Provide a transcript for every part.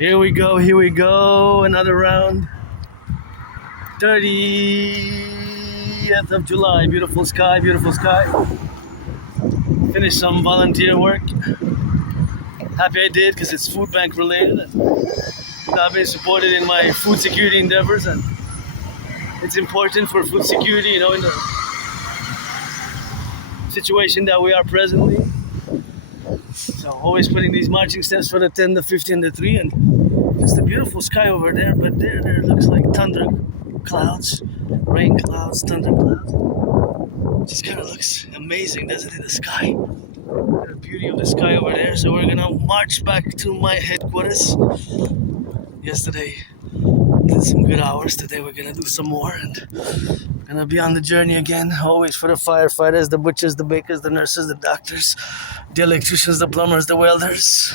Here we go, another round. 30th of July, beautiful sky. Finished some volunteer work. Happy I did, because it's food bank related. I've been supported in my food security endeavors, and it's important for food security, in the situation that we are presently. So always putting these marching steps for the 10, the 50, and the 3, and it's the beautiful sky over there, but there looks like thunder clouds, rain clouds, thunder clouds. Just kind of looks amazing, doesn't it, the sky? The beauty of the sky over there. So we're gonna march back to my headquarters. Yesterday did some good hours. Today we're gonna do some more, and gonna be on the journey again. Always for the firefighters, the butchers, the bakers, the nurses, the doctors, the electricians, the plumbers, the welders.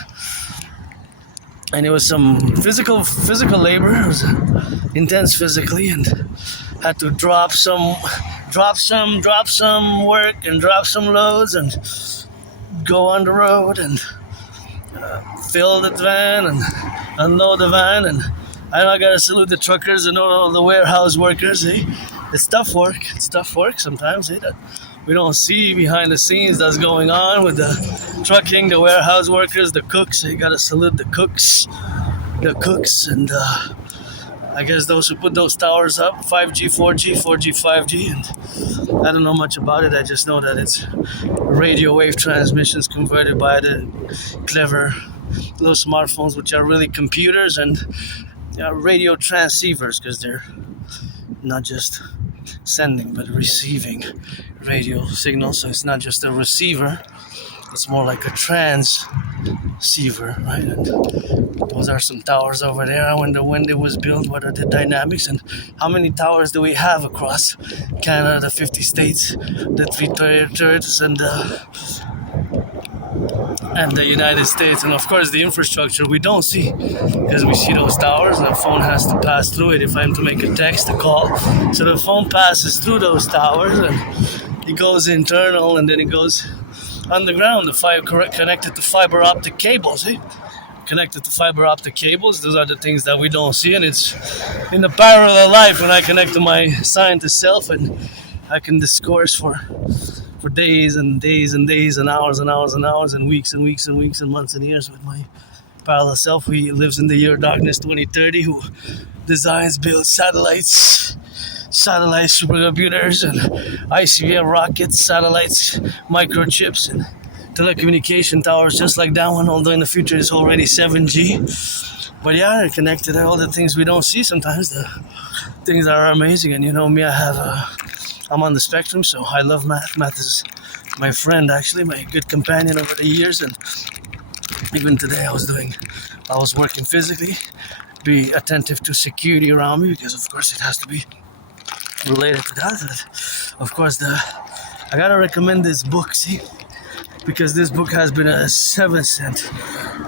And it was some physical labor. It was intense physically, and had to drop some work and drop some loads and go on the road and fill the van and unload the van. And I gotta salute the truckers and all the warehouse workers. It's tough work sometimes, that we don't see behind the scenes that's going on with the trucking, the warehouse workers, the cooks. You gotta salute the cooks, and I guess those who put those towers up, 5G, 4G, 4G, 5G, and I don't know much about it. I just know that it's radio wave transmissions converted by the clever little smartphones, which are really computers, and radio transceivers, because they're not just sending but receiving radio signals. So it's not just a receiver, it's more like a transceiver, right? And those are some towers over there. I wonder when it was built, what are the dynamics, and how many towers do we have across Canada, the 50 states, the 3 territories, and the United States. And of course the infrastructure we don't see, because we see those towers and the phone has to pass through it if I'm to make a text, a call. So the phone passes through those towers and it goes internal, and then it goes underground, connected to fiber optic cables. Connected to fiber optic cables. Those are the things that we don't see, and it's in the parallel life when I connect to my scientist self, and I can discourse for days and days and days and hours and hours and hours and weeks and weeks and weeks and months and years with my parallel self, who lives in the year darkness 2030, who designs, builds satellites, supercomputers, and ICBM rockets, satellites, microchips, and telecommunication towers just like that one, although in the future it's already 7G. But yeah, they're connected. All the things we don't see sometimes, the things that are amazing. And you know me, I'm on the spectrum, so I love math. Math is my friend, actually, my good companion over the years. And even today I was working physically, be attentive to security around me, because of course it has to be related to that. But of course, I gotta recommend this book, because this book has been a 7-cent.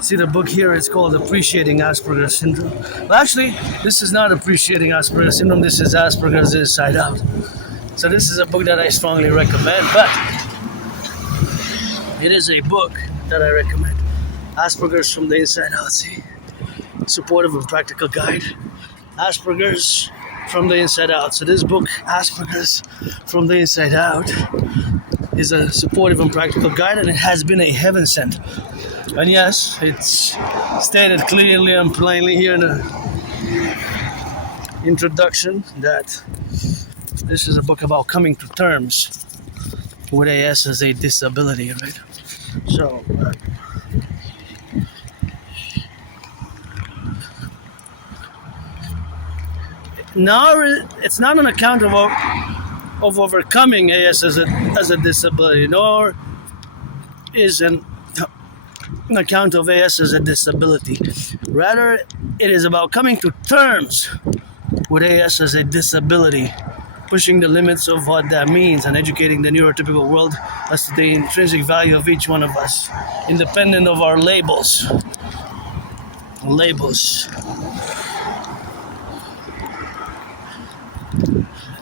See the book here, it's called Appreciating Asperger's Syndrome. Well, actually, this is not Appreciating Asperger's Syndrome, this is Asperger's Inside Out. So this is a book that I strongly recommend, but it is a book that I recommend. Asperger's from the Inside Out, supportive and practical guide. Asperger's from the Inside Out. So this book, Asperger's from the Inside Out, is a supportive and practical guide, and it has been a heaven sent. And yes, it's stated clearly and plainly here in the introduction that this is a book about coming to terms with AS as a disability, right? So, now it's not an account of overcoming AS as a disability, nor is an account of AS as a disability. Rather, it is about coming to terms with AS as a disability, pushing the limits of what that means, and educating the neurotypical world as to the intrinsic value of each one of us, independent of our labels.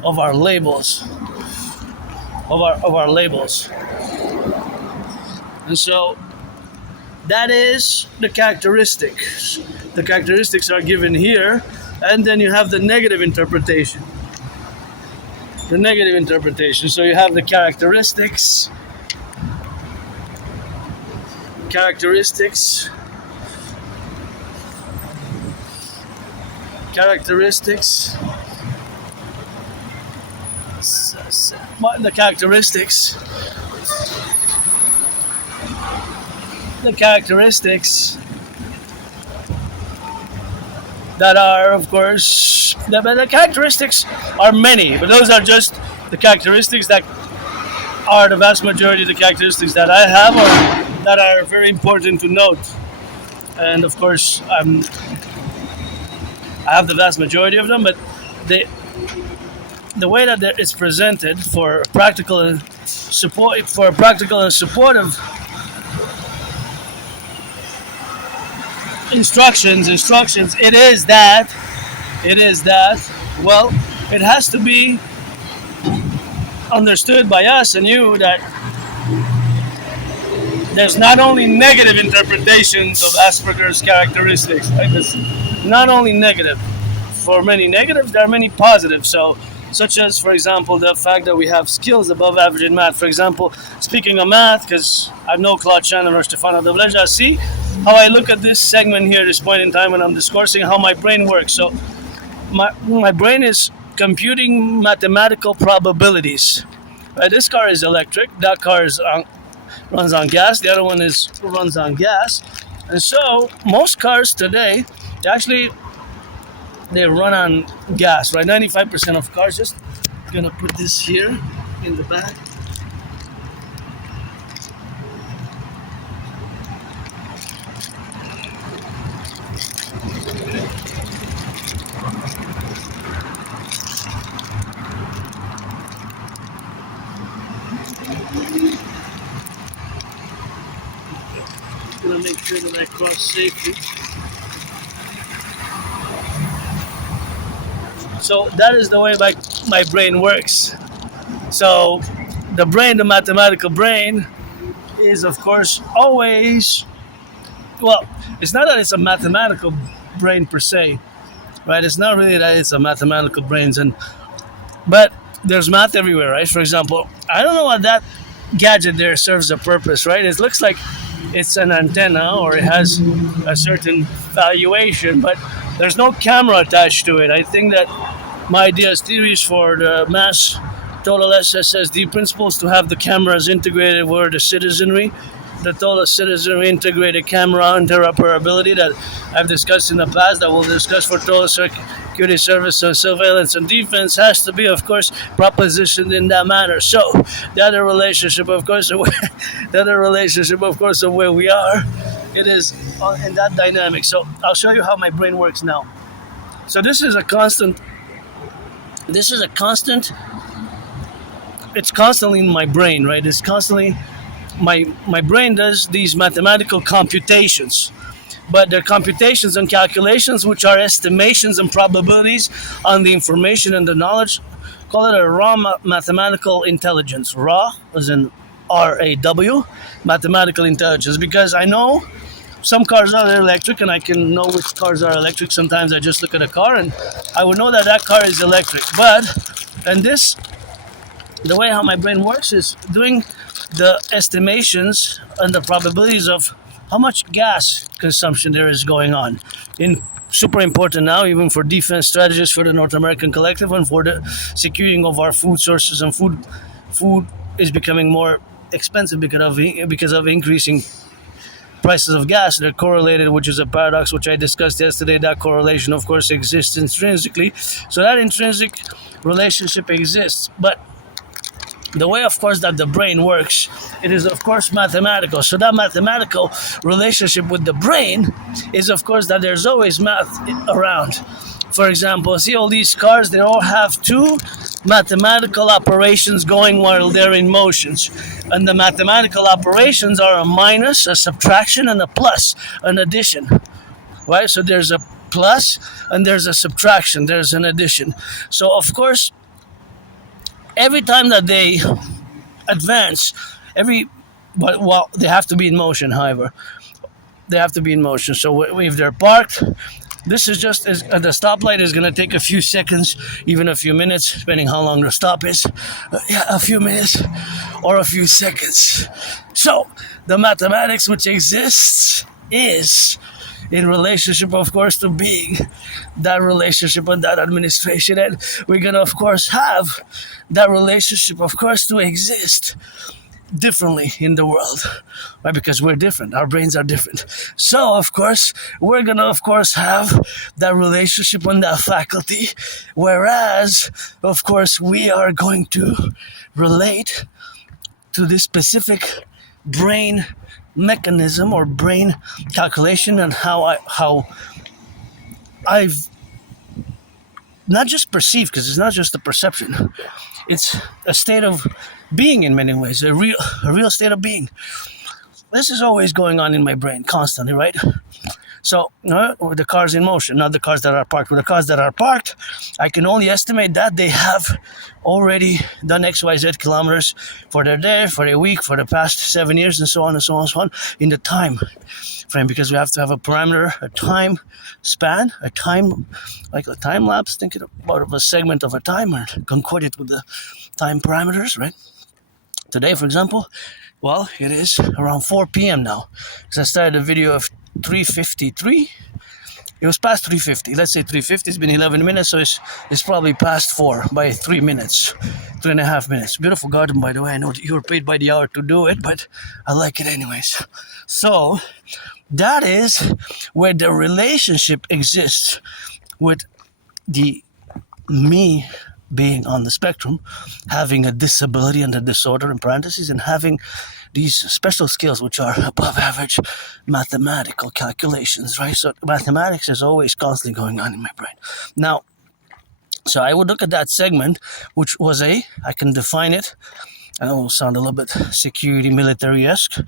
Of our labels. And so That is the characteristics. The characteristics are given here, and then you have the negative interpretation. The negative interpretation. So you have the characteristics, characteristics, characteristics. What the characteristics? The characteristics that are, of course, the characteristics are many, but those are just the characteristics that are the vast majority of the characteristics that I have, or that are very important to note. And of course, I have the vast majority of them, but the way that it's presented for practical and supportive instructions, it is that, well, it has to be understood by us and you that there's not only negative interpretations of Asperger's characteristics, right? There's not only negative. For many negatives, there are many positives. So, such as, for example, the fact that we have skills above average in math. For example, speaking of math, because I know Claude Shannon or Stefano Dobleja, see how I look at this segment here, this point in time when I'm discoursing, how my brain works. So, my brain is computing mathematical probabilities. Right? This car is electric. That car is runs on gas. The other one runs on gas. And so most cars today, they run on gas, right? 95% of cars. Just gonna put this here in the back. Gonna make sure that I cross safely. So that is the way my brain works. So the mathematical brain, is of course always, well, it's not that it's a mathematical brain per se, right? It's not really that it's a mathematical brain, but there's math everywhere, right? For example, I don't know what that gadget there serves a purpose, right? It looks like it's an antenna or it has a certain valuation, but there's no camera attached to it. I think that my ideas theories for the mass total SSSD principles to have the cameras integrated with the citizenry, the total citizenry integrated camera interoperability that I've discussed in the past, that we'll discuss for total security service and surveillance and defense, has to be, of course, propositioned in that manner. So the other relationship, of course, of where we are, it is in that dynamic. So I'll show you how my brain works now. So this is a constant. It's constantly in my brain, right? It's constantly, my brain does these mathematical computations, but they're computations and calculations which are estimations and probabilities on the information and the knowledge. Call it a raw mathematical intelligence. Raw as in RAW, mathematical intelligence, because I know some cars are electric and I can know which cars are electric. Sometimes I just look at a car and I would know that car is electric. The way how my brain works is doing the estimations and the probabilities of how much gas consumption there is going on. Super important now, even for defense strategies for the North American Collectif and for the securing of our food sources, and food is becoming more expensive because of increasing prices of gas. They're correlated, which is a paradox which I discussed yesterday. That correlation, of course, exists intrinsically. So that intrinsic relationship exists. But the way, of course, that the brain works, it is, of course, mathematical. So that mathematical relationship with the brain is, of course, that there's always math around. For example, see all these cars, they all have two mathematical operations going while they're in motions. And the mathematical operations are a minus, a subtraction, and a plus, an addition. Right? So there's a plus and there's a subtraction, there's an addition. So, of course, every time that they advance, they have to be in motion, however. they have to be in motion. So if they're parked, this is just the stoplight is going to take a few seconds, even a few minutes, depending how long the stop is. Yeah, a few minutes or a few seconds. So the mathematics which exists is in relationship, of course, to being that relationship and that administration. And we're going to, of course, have that relationship, of course, to exist differently in the world, right? Because we're different, our brains are different. So of course we're gonna of course have that relationship and that faculty, whereas of course we are going to relate to this specific brain mechanism or brain calculation, and how I've not just perceived, because it's not just a perception, it's a state of being in many ways, a real state of being. This is always going on in my brain constantly, right? So with the cars in motion, not the cars that are parked. With the cars that are parked, I can only estimate that they have already done XYZ kilometers for their day, for their week, for the past 7 years, and so on and so on and so on in the time frame, because we have to have a parameter, a time span, a time, like a time lapse, thinking about a segment of a timer, concord it with the time parameters, right? Today, for example, well, it is around 4 p.m. now, because I started a video of 3:53. It was past 3:50. Let's say 3:50. It's been 11 minutes, so it's probably past 4 by 3 minutes, 3.5 minutes. Beautiful garden, by the way. I know that you were paid by the hour to do it, but I like it anyways. So that is where the relationship exists with the me being on the spectrum, having a disability and a disorder in parentheses, and having these special skills which are above average mathematical calculations, right? So mathematics is always constantly going on in my brain. Now, so I would look at that segment, which was I can define it, I know it will sound a little bit security military-esque,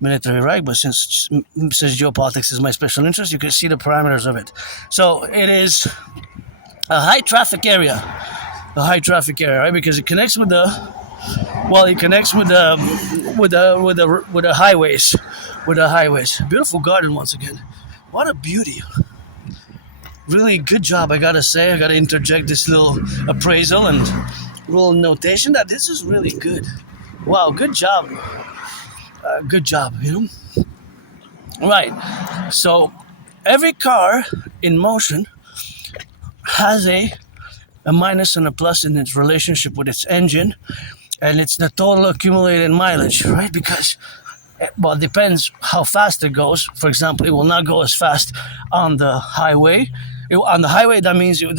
military, right? But since geopolitics is my special interest, you can see the parameters of it. So it is a high traffic area, right? Because it connects with the highways. Beautiful garden once again. What a beauty. Really good job, I gotta say. I gotta interject this little appraisal and little notation that this is really good. Wow, good job. Good job, you know? Right. So every car in motion has a minus and a plus in its relationship with its engine, and it's the total accumulated mileage, right? Because, well, it depends how fast it goes. For example, it will not go as fast on the highway. On the highway, that means, on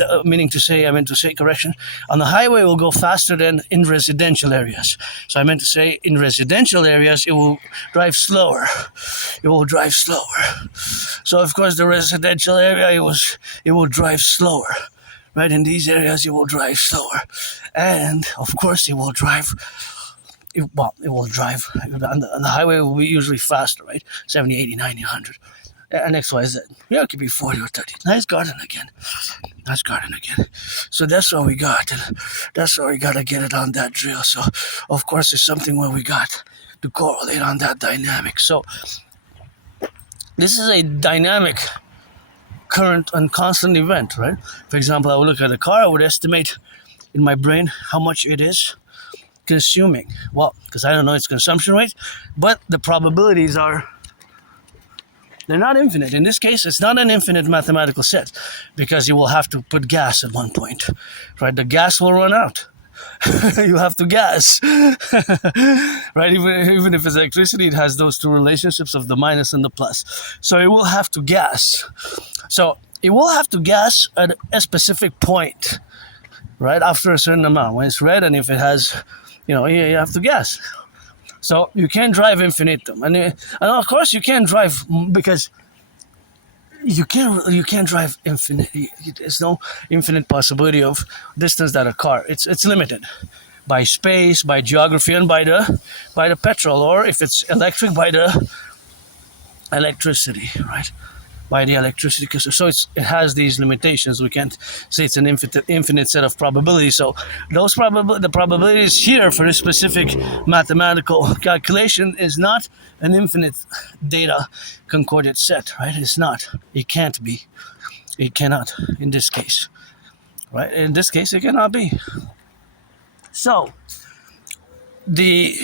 the highway it will go faster than in residential areas. So I meant to say in residential areas, it will drive slower. So of course, the residential area, it will drive slower. Right, in these areas, it will drive slower. And, of course, it will drive, on the highway, it will be usually faster, right? 70, 80, 90, 100. And XYZ. Yeah, it could be 40 or 30. Nice garden again. So that's what we got. And that's why we got to get it on that drill. So, of course, it's something where we got to correlate on that dynamic. So, this is a dynamic current and constant event, right? For example, I would look at a car, I would estimate in my brain how much it is consuming. Well, because I don't know its consumption rate, but the probabilities are, they're not infinite. In this case, it's not an infinite mathematical set, because you will have to put gas at one point, right? The gas will run out. You have to gas. Right? Even if it's electricity, it has those two relationships of the minus and the plus. So it will have to gas. So it will have to gas at a specific point, right? After a certain amount. When it's red, and if it has, you have to gas. So you can't drive infinitum. And of course you can't drive, because you can't drive infinite. There's no infinite possibility of distance that a car. It's limited by space, by geography, and by the petrol, or if it's electric, by the electricity, right? by the electricity. So it has these limitations. We can't say it's an infinite set of probabilities. So the probabilities here for this specific mathematical calculation is not an infinite data concordant set, right? It's not. It can't be. It cannot in this case, right? In this case, it cannot be. So the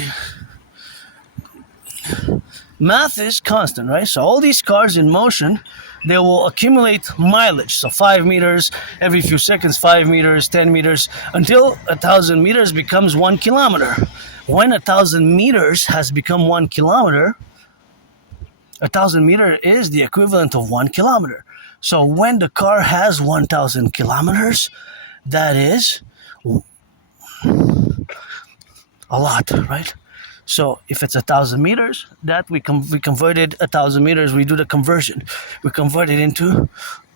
math is constant, right? So all these cars in motion, they will accumulate mileage. So 5 meters every few seconds, 5 meters, 10 meters, until 1,000 meters becomes 1 kilometer. When 1,000 meters has become 1 kilometer, 1,000 meter is the equivalent of 1 kilometer. So when the car has 1,000 kilometers, that is a lot, right? So if it's 1,000 meters, that we converted 1,000 meters. We do the conversion. We convert it into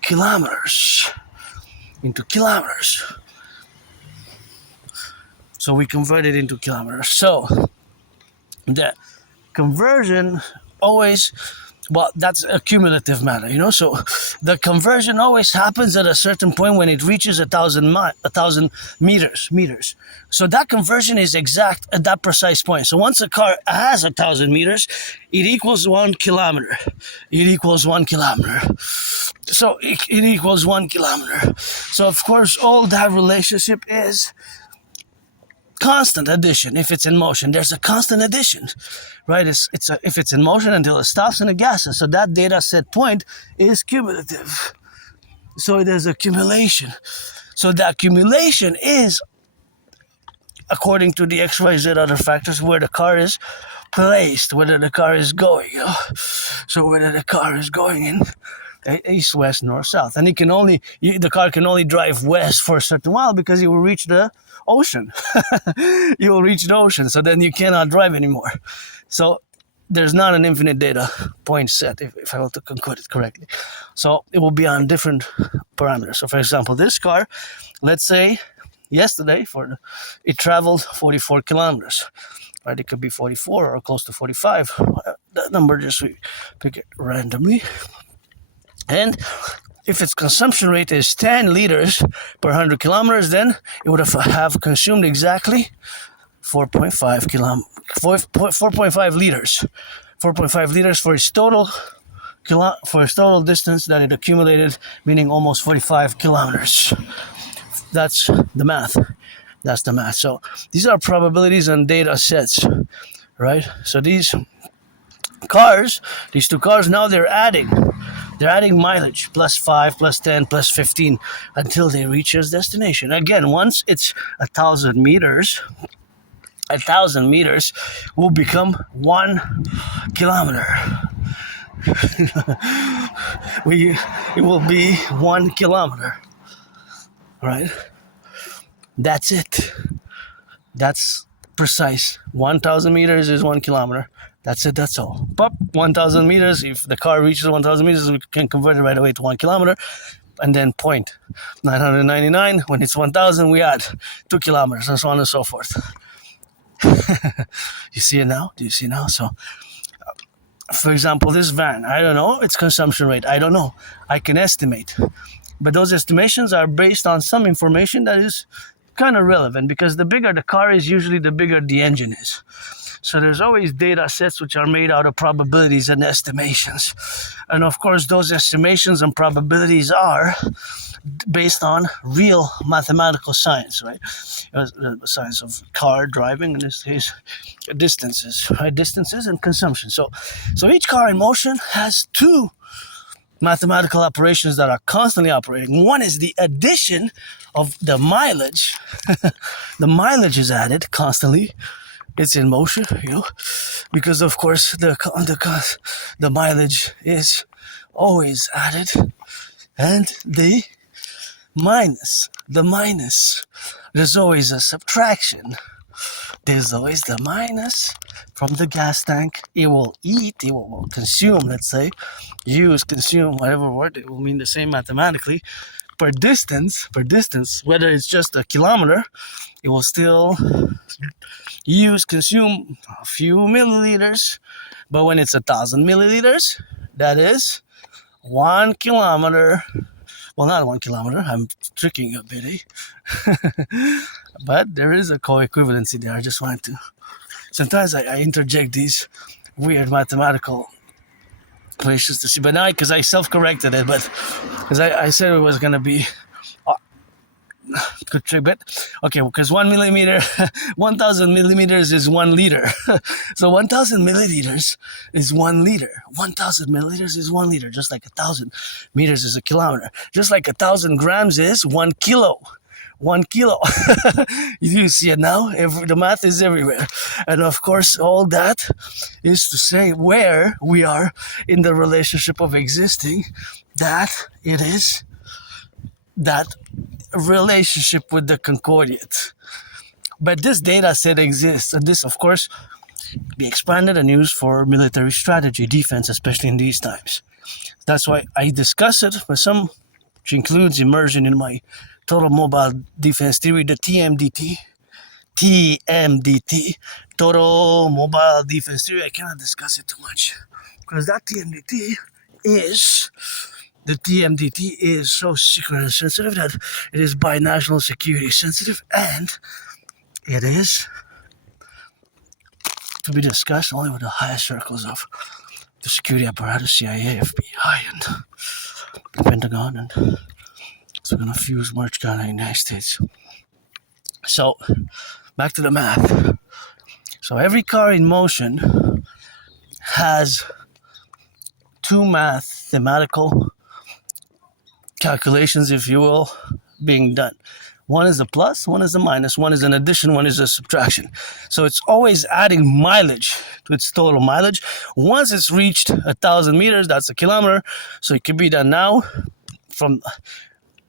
kilometers. So we convert it into kilometers. So the conversion always, well, that's a cumulative matter, so the conversion always happens at a certain point when it reaches 1,000 meters. So that conversion is exact at that precise point. So once a car has 1,000 meters, it equals 1 kilometer. So it equals 1 kilometer. So of course, all that relationship is constant addition. If it's in motion, there's a constant addition, right? If it's in motion until it stops and it gasses. So that data set point is cumulative. So there's accumulation. So the accumulation is according to the XYZ other factors where the car is placed, whether the car is going. So whether the car is going in east, west, north, south, and the car can only drive west for a certain while because you will reach the ocean. You will reach the ocean, so then you cannot drive anymore. So there's not an infinite data point set, if I want to conclude it correctly. So it will be on different parameters. So for example, this car, let's say yesterday it traveled 44 kilometers, right? It could be 44 or close to 45. That number just we pick it randomly. And if its consumption rate is 10 liters per 100 kilometers, then it would have consumed exactly 4.5 liters. 4.5 liters for its total distance that it accumulated, meaning almost 45 kilometers. That's the math. So these are probabilities and data sets, right? So these two cars, now they're adding mileage, plus 5, plus 10, plus 15, until they reach its destination. Again, once it's 1,000 meters, 1,000 meters will become 1 kilometer. It will be 1 kilometer, right? That's it. That's precise. 1,000 meters is 1 kilometer. That's it, that's all. But 1,000 meters, if the car reaches 1,000 meters, we can convert it right away to 1 kilometer. And then point 999, when it's 1,000, we add 2 kilometers, and so on and so forth. You see it now? Do you see now? So, for example, this van, I don't know its consumption rate. I don't know. I can estimate. But those estimations are based on some information that is kind of relevant, because the bigger the car is, usually the bigger the engine is. So there's always data sets which are made out of probabilities and estimations. And of course, those estimations and probabilities are based on real mathematical science, right? The science of car driving, in this case, distances, right? Distances and consumption. So each car in motion has two mathematical operations that are constantly operating. One is the addition of the mileage. The mileage is added constantly. It's in motion, because of course the mileage is always added, and the minus. There's always a subtraction. There's always the minus from the gas tank. It will consume, let's say, consume, whatever word, it will mean the same mathematically. Per distance, whether it's just a kilometer, it will still consume a few milliliters. But when it's 1,000 milliliters, that is 1 kilometer. Well, not 1 kilometer. I'm tricking you a bit, eh? But there is a co-equivalency there. I just wanted to. Sometimes I interject these weird mathematical equations to see. But now, because I self-corrected it, but because I said it was going to be good trick, but okay, because 1 millimeter, 1,000 millimeters is 1 liter. So 1,000 milliliters is 1 liter. 1,000 milliliters is 1 liter, just like 1,000 meters is a kilometer. Just like 1,000 grams is 1 kilo. 1 kilo. You see it now? The math is everywhere. And of course, all that is to say where we are in the relationship of existing, that it is that relationship with the concordiate. But this data set exists, and this, of course, be expanded and used for military strategy, defense, especially in these times. That's why I discuss it with some, which includes immersion in my total mobile defense theory, the TMDT, total mobile defense theory. I cannot discuss it too much because that TMDT is so secret and sensitive that it is by national security sensitive, and it is to be discussed only with the highest circles of the security apparatus, CIA, FBI, and the Pentagon, and it's going to fuse merge Ghana in the United States. So, back to the math. So every car in motion has two mathematical calculations, if you will, being done. One is a plus, one is a minus, one is an addition, one is a subtraction. So it's always adding mileage to its total mileage. Once it's reached 1,000 meters, that's a kilometer. So it can be done now from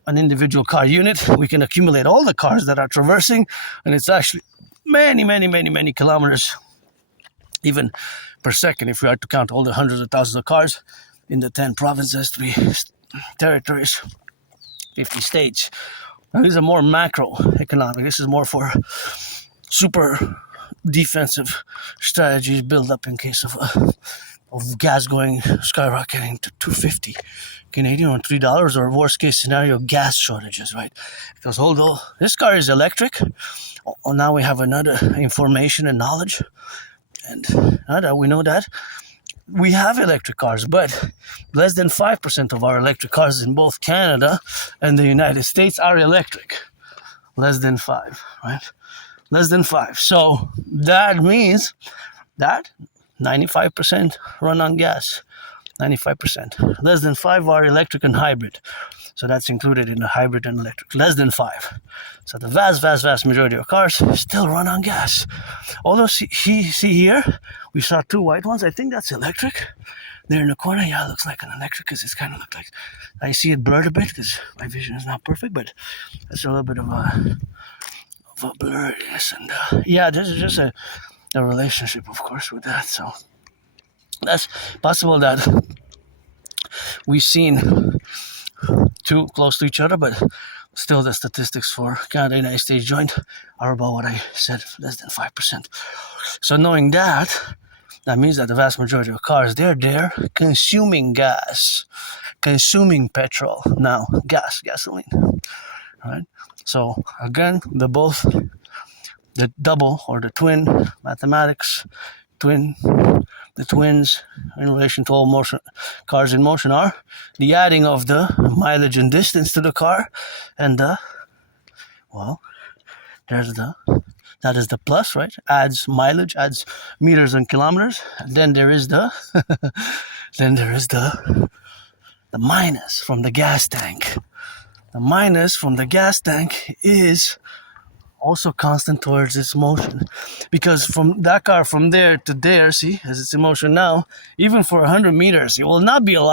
an individual car unit. We can accumulate all the cars that are traversing, and it's actually many kilometers, even per second, if we are to count all the hundreds of thousands of cars in the 10 provinces, 3 territories, 50 states. Now, these are more macroeconomic. This is more for super defensive strategies built up in case of gas going skyrocketing to 250 Canadian or $3, or worst case scenario, gas shortages, right? Because although this car is electric, now we have another information and knowledge, and we know that we have electric cars, but less than 5% of our electric cars in both Canada and the United States are electric. Less than 5, right? Less than 5. So that means that 95% run on gas. 95%. Less than 5 are electric and hybrid. So that's included in the hybrid and electric. Less than 5. So the vast majority of cars still run on gas. Although, see here, we saw 2 white ones. I think that's electric. There in the corner, yeah, it looks like an electric because it's kind of look like, I see it blurred a bit because my vision is not perfect, but that's a little bit of a blurriness. And yeah, this is just a relationship, of course, with that. So that's possible that we've seen 2 close to each other, but still the statistics for Canada and United States joint are about what I said, less than 5%. So knowing that, that means that the vast majority of cars, they're there consuming gas, consuming petrol, now gasoline, right? So again, the double or the twin mathematics, the twins in relation to all motion cars in motion are the adding of the mileage and distance to the car, and that is the plus, right? Adds mileage, adds meters and kilometers. And then there is the minus from the gas tank. The minus from the gas tank is also constant towards its motion, because from that car from there to there, see, as it's in motion now, even for 100 meters, it will not be in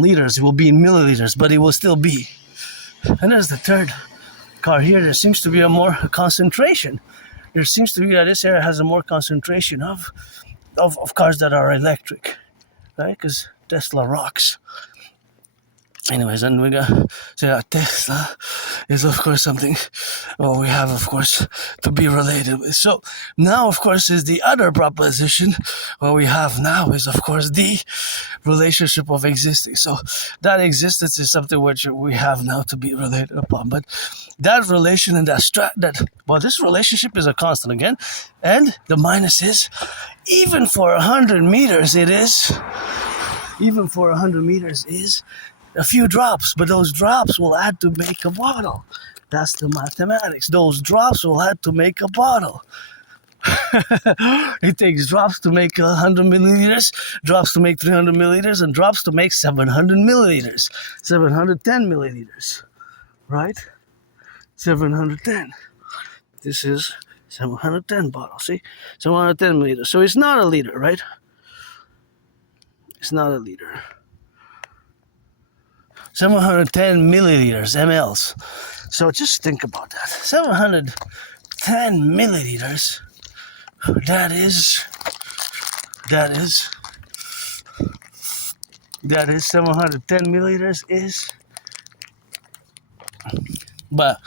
liters, it will be in milliliters, but it will still be. And there's the third car here. There seems to be a more concentration. There seems to be that this area has a more concentration of cars that are electric, right? Because Tesla rocks. Anyways, and we got Tesla, is of course something we have, of course, to be related with. So now, of course, is the other proposition. What we have now is, of course, the relationship of existing. So that existence is something which we have now to be related upon. But that relation and this relationship is a constant again. And the minus is, even for 100 meters, even for 100 meters is a few drops, but those drops will add to make a bottle. That's the mathematics. Those drops will add to make a bottle. It takes drops to make 100 milliliters, drops to make 300 milliliters, and drops to make 700 milliliters, 710 milliliters, right? 710. This is 710 bottle, see? 710 milliliters. So it's not a liter, right? It's not a liter. 710 milliliters, mLs. So just think about that. 710 milliliters. That is 710 milliliters is. But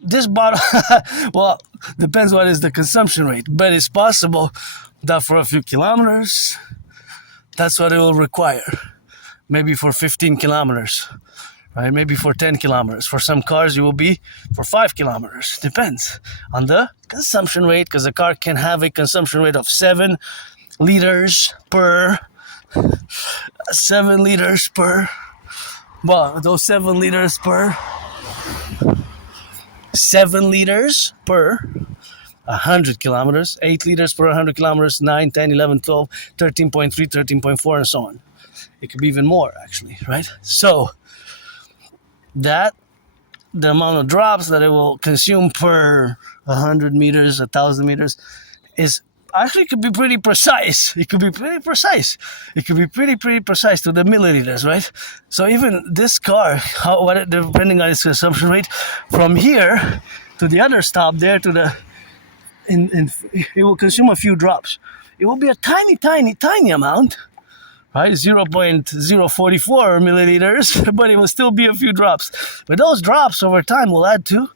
this bottle, well, depends what is the consumption rate. But it's possible that for a few kilometers, that's what it will require. Maybe for 15 kilometers, right? Maybe for 10 kilometers. For some cars, it will be for 5 kilometers. Depends on the consumption rate, because a car can have a consumption rate of 7 liters per. 7 liters per. Well, those 7 liters per. 7 liters per 100 kilometers. 8 liters per 100 kilometers. 9, 10, 11, 12, 13.3, 13.4, and so on. It could be even more, actually, right? So that the amount of drops that it will consume per 100 meters, 1,000 meters, is actually could be pretty precise. It could be pretty precise. It could be pretty precise to the milliliters, right? So even this car, depending on its consumption rate, from here to the other stop there to the, it will consume a few drops. It will be a tiny amount. Right, 0.044 milliliters, but it will still be a few drops. But those drops over time will add to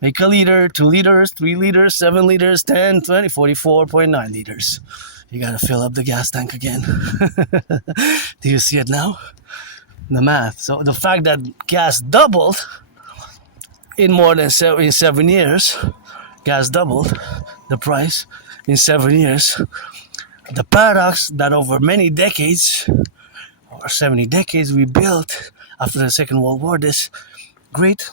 make a liter, 2 liters, 3 liters, 7 liters, 10, 20, 44.9 liters. You gotta fill up the gas tank again. Do you see it now? The math. So the fact that gas doubled in more than 7 years, gas doubled the price in 7 years. The paradox that over many decades, or 70 decades, we built after the Second World War this great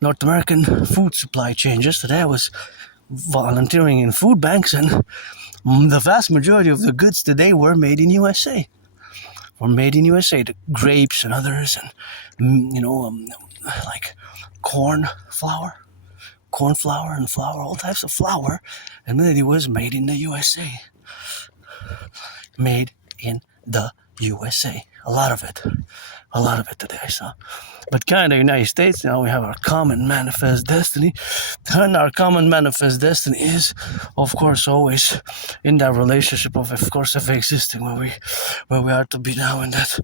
North American food supply chain. Just today I was volunteering in food banks, and the vast majority of the goods today were made in USA. The grapes and others, and like corn flour and flour, all types of flour, and then it was made in the USA. Made in the USA. A lot of it today. So, but kind of United States, now we have our common manifest destiny, and our common manifest destiny is, of course, always in that relationship of existing where we are to be now in that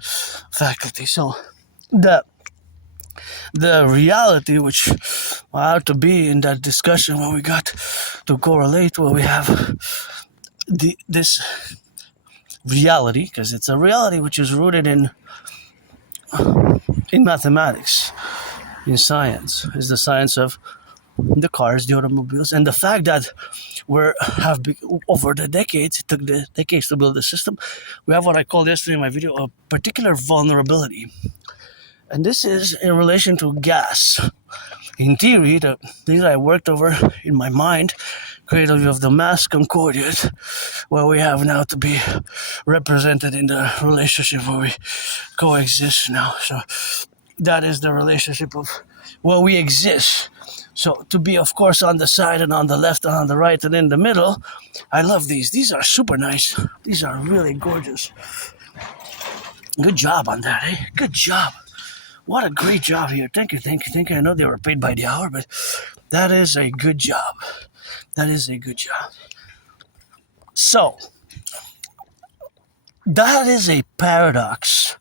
faculty. So, the reality which are to be in that discussion when we got to correlate where we have this reality, because it's a reality which is rooted in mathematics, in science, is the science of the cars, the automobiles, and the fact that over the decades, it took the decades to build the system, we have what I called yesterday in my video a particular vulnerability. And this is in relation to gas. In theory, the things I worked over in my mind, creatively of the mass concordiate, where we have now to be represented in the relationship where we coexist now. So that is the relationship of where we exist. So to be, of course, on the side and on the left and on the right and in the middle, I love these. These are super nice. These are really gorgeous. Good job on that, eh? Good job. What a great job here. Thank you. I know they were paid by the hour, but that is a good job. So, that is a paradox.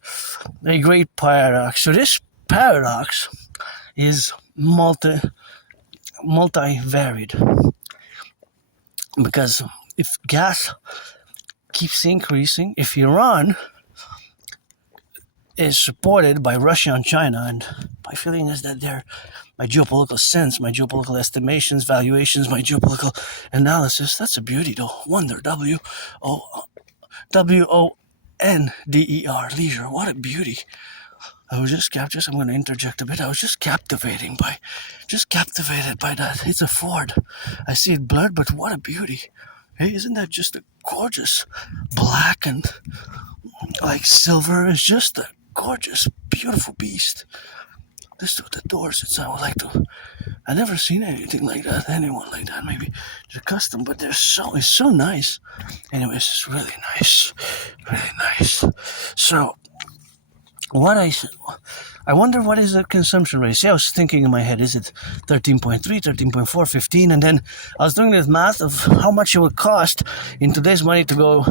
A great paradox. So this paradox is multi-varied, because if gas keeps increasing, if Iran is supported by Russia and China, and my feeling is that my geopolitical sense, my geopolitical estimations, valuations, my geopolitical analysis, that's a beauty though. Wonder, WONDER, leisure, what a beauty. I was just I'm going to interject a bit. I was just captivated by that. It's a Ford. I see it blurred, but what a beauty. Hey, isn't that just a gorgeous black and like silver? Is just a gorgeous, beautiful beast. This to the doors. I've never seen anything like that. Anyone like that. Maybe they're custom, but it's so nice. Anyways, it's really nice. Really nice. So, I wonder what is the consumption rate. See, I was thinking in my head, is it 13.3, 13.4, 15? And then I was doing this math of how much it would cost in today's money to go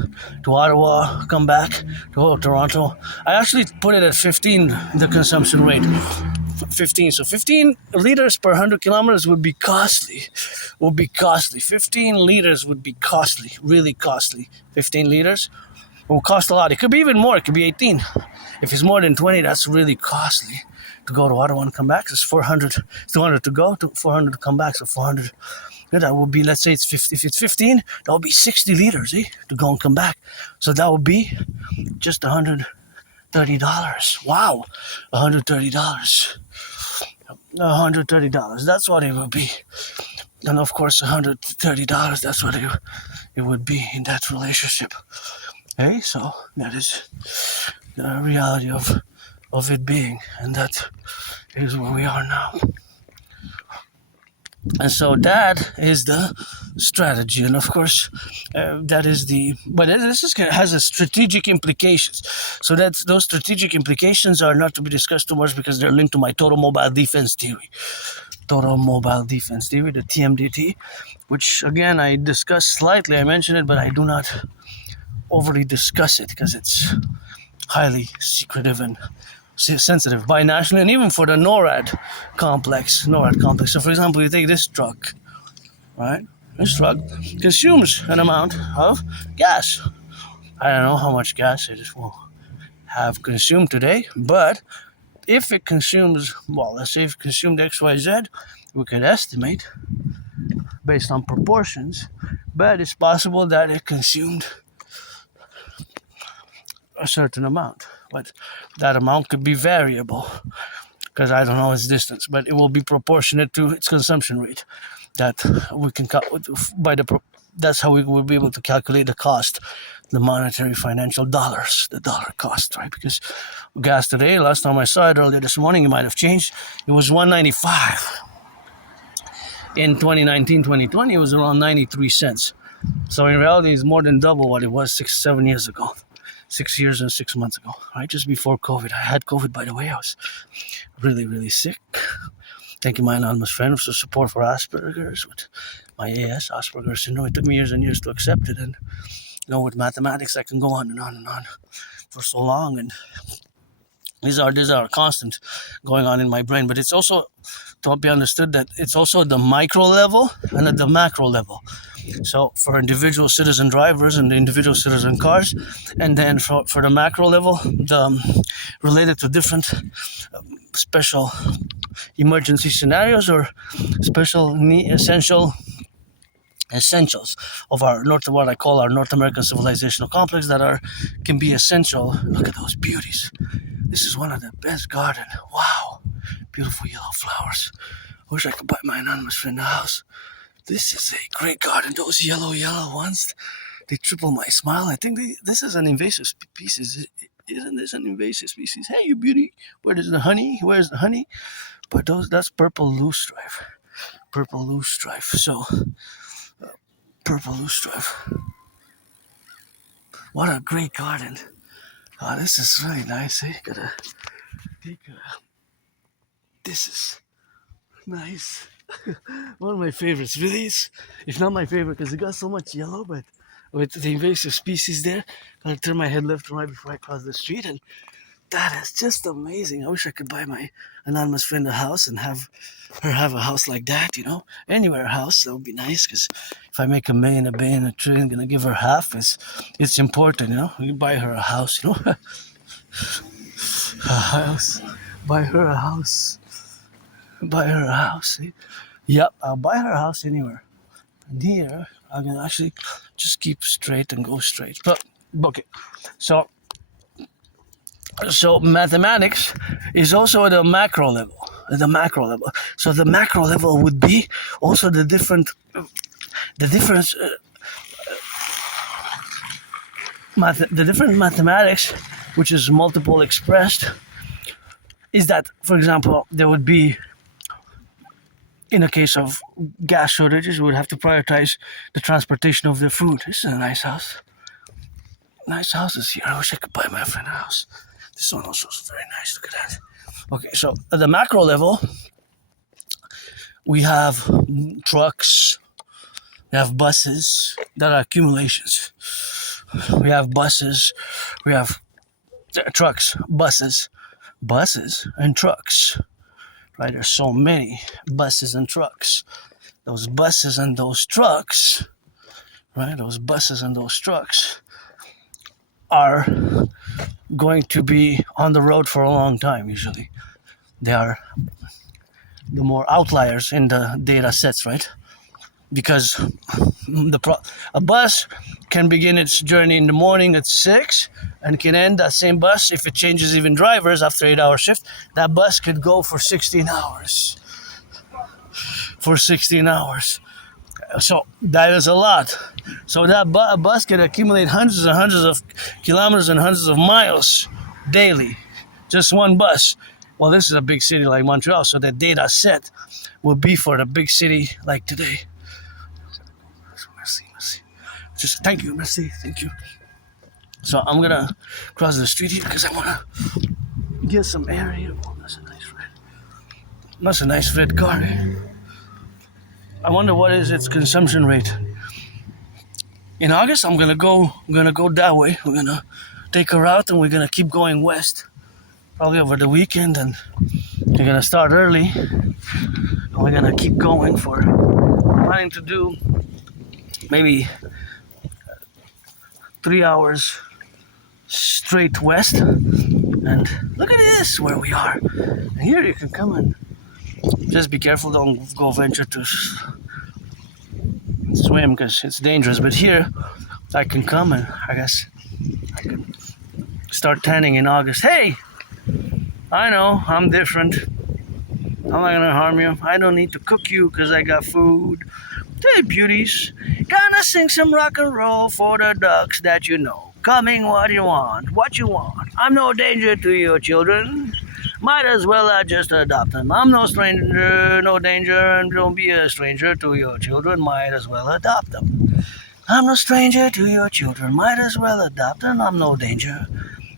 to Ottawa, come back to Toronto. I actually put it at 15, the consumption rate. 15. So 15 liters per 100 kilometers would be costly. 15 liters would be costly, really costly. 15 liters will cost a lot. It could be even more. It could be 18. If it's more than 20, that's really costly to go to Ottawa and come back. It's 400, 200 to go, to 400 to come back. So 400. That would be, let's say it's 50. If it's 15, that would be 60 liters to go and come back. So that would be just $130. Wow, $130. $130. That's what it would be. And of course, $130. That's what it would be in that relationship. Hey, so that is the reality of it being, and that is where we are now. And so that is the strategy, and of course, that is but has a strategic implications. So those strategic implications are not to be discussed too much because they're linked to my total mobile defense theory. The TMDT, which again I discussed slightly. I mentioned it, but I do not overly discuss it because it's highly secretive and sensitive, binational, and even for the NORAD complex. So, for example, you take this truck, right? This truck consumes an amount of gas. I don't know how much gas it will have consumed today, but if it consumes, let's say if it consumed XYZ, we could estimate based on proportions, but it's possible that it consumed a certain amount, but that amount could be variable because I don't know its distance, but it will be proportionate to its consumption rate. That we can that's how we will be able to calculate the cost, the monetary financial dollars, the dollar cost, right? Because gas today, last time I saw it earlier this morning, it might have changed. It was $1.95. In 2019, 2020, it was around 93 cents. So in reality, it's more than double what it was 6-7 years ago. 6 years and 6 months ago, right? Just before COVID. I had COVID, by the way. I was really, really sick. Thank you, my anonymous friend, for support for Asperger's with my AS, Asperger's syndrome. It took me years and years to accept it. And, with mathematics, I can go on and on and on for so long. And these are constant going on in my brain. But it's also to be understood that it's also at the micro level and at the macro level. So for individual citizen drivers and the individual citizen cars, and then for the macro level, related to different special emergency scenarios or special essentials of what I call our North American civilizational complex that can be essential. Look at those beauties. This is one of the best gardens. Wow, beautiful yellow flowers. I wish I could buy my anonymous friend a house. This is a great garden. Those yellow ones, they triple my smile. I think this is an invasive species. Isn't this an invasive species? Hey, you beauty. Where's the honey? But that's purple loosestrife. So, purple loosestrife. What a great garden. Oh, this is really nice. This is nice. One of my favorites, really. If not my favorite, because it got so much yellow, but with the invasive species there, I turn my head left and right before I cross the street, and that is just amazing. I wish I could buy my anonymous friend a house and have her have a house like that, you know, anywhere house. That would be nice, because if I make $1 million, $1 billion, $1 trillion, gonna give her half. It's important, you know. You buy her a house, you know, a house. Buy her a house. Buy her a house. See? Yep, I'll buy her a house anywhere. And here, I can actually just keep straight and go straight. But okay, so mathematics is also at a macro level. At the macro level. So the macro level would be also the difference. The different mathematics, which is multiple expressed, is that, for example, there would be, in a case of gas shortages, we would have to prioritize the transportation of the food. This is a nice house. Nice houses here. I wish I could buy my friend a house. This one also is very nice. Look at that. Okay, so at the macro level, we have trucks, we have buses that are accumulations. We have buses, we have trucks, buses, and trucks. Right, there's so many buses and trucks. Those buses and those trucks, right? Those buses and those trucks are going to be on the road for a long time. Usually, they are the more outliers in the data sets, right? Because a bus can begin its journey in the morning at 6 and can end, that same bus, if it changes even drivers after 8-hour shift, that bus could go for 16 hours. For 16 hours. So that is a lot. So that bus can accumulate hundreds and hundreds of kilometers and hundreds of miles daily. Just one bus. Well, this is a big city like Montreal, so the data set will be for the big city like today. Merci. Just thank you. So I'm gonna cross the street here because I wanna get some air here. Oh, that's a nice red car here. I wonder what is its consumption rate. In August, I'm gonna go that way. We're gonna take a route and we're gonna keep going west, probably over the weekend, and we're gonna start early. And we're gonna keep going for planning to do maybe 3 hours straight west. And look at this, where we are. And here you can come and just be careful, don't go venture to swim because it's dangerous. But here I can come and I guess I can start tanning in August. Hey, I know I'm different. I'm not gonna harm you. I don't need to cook you because I got food. Hey, beauties, gonna sing some rock and roll for the ducks that you know. Coming what you want. I'm no danger to your children. Might as well just adopt them. I'm no stranger, no danger, and don't be a stranger to your children. Might as well adopt them. I'm no stranger to your children. Might as well adopt them. I'm no danger.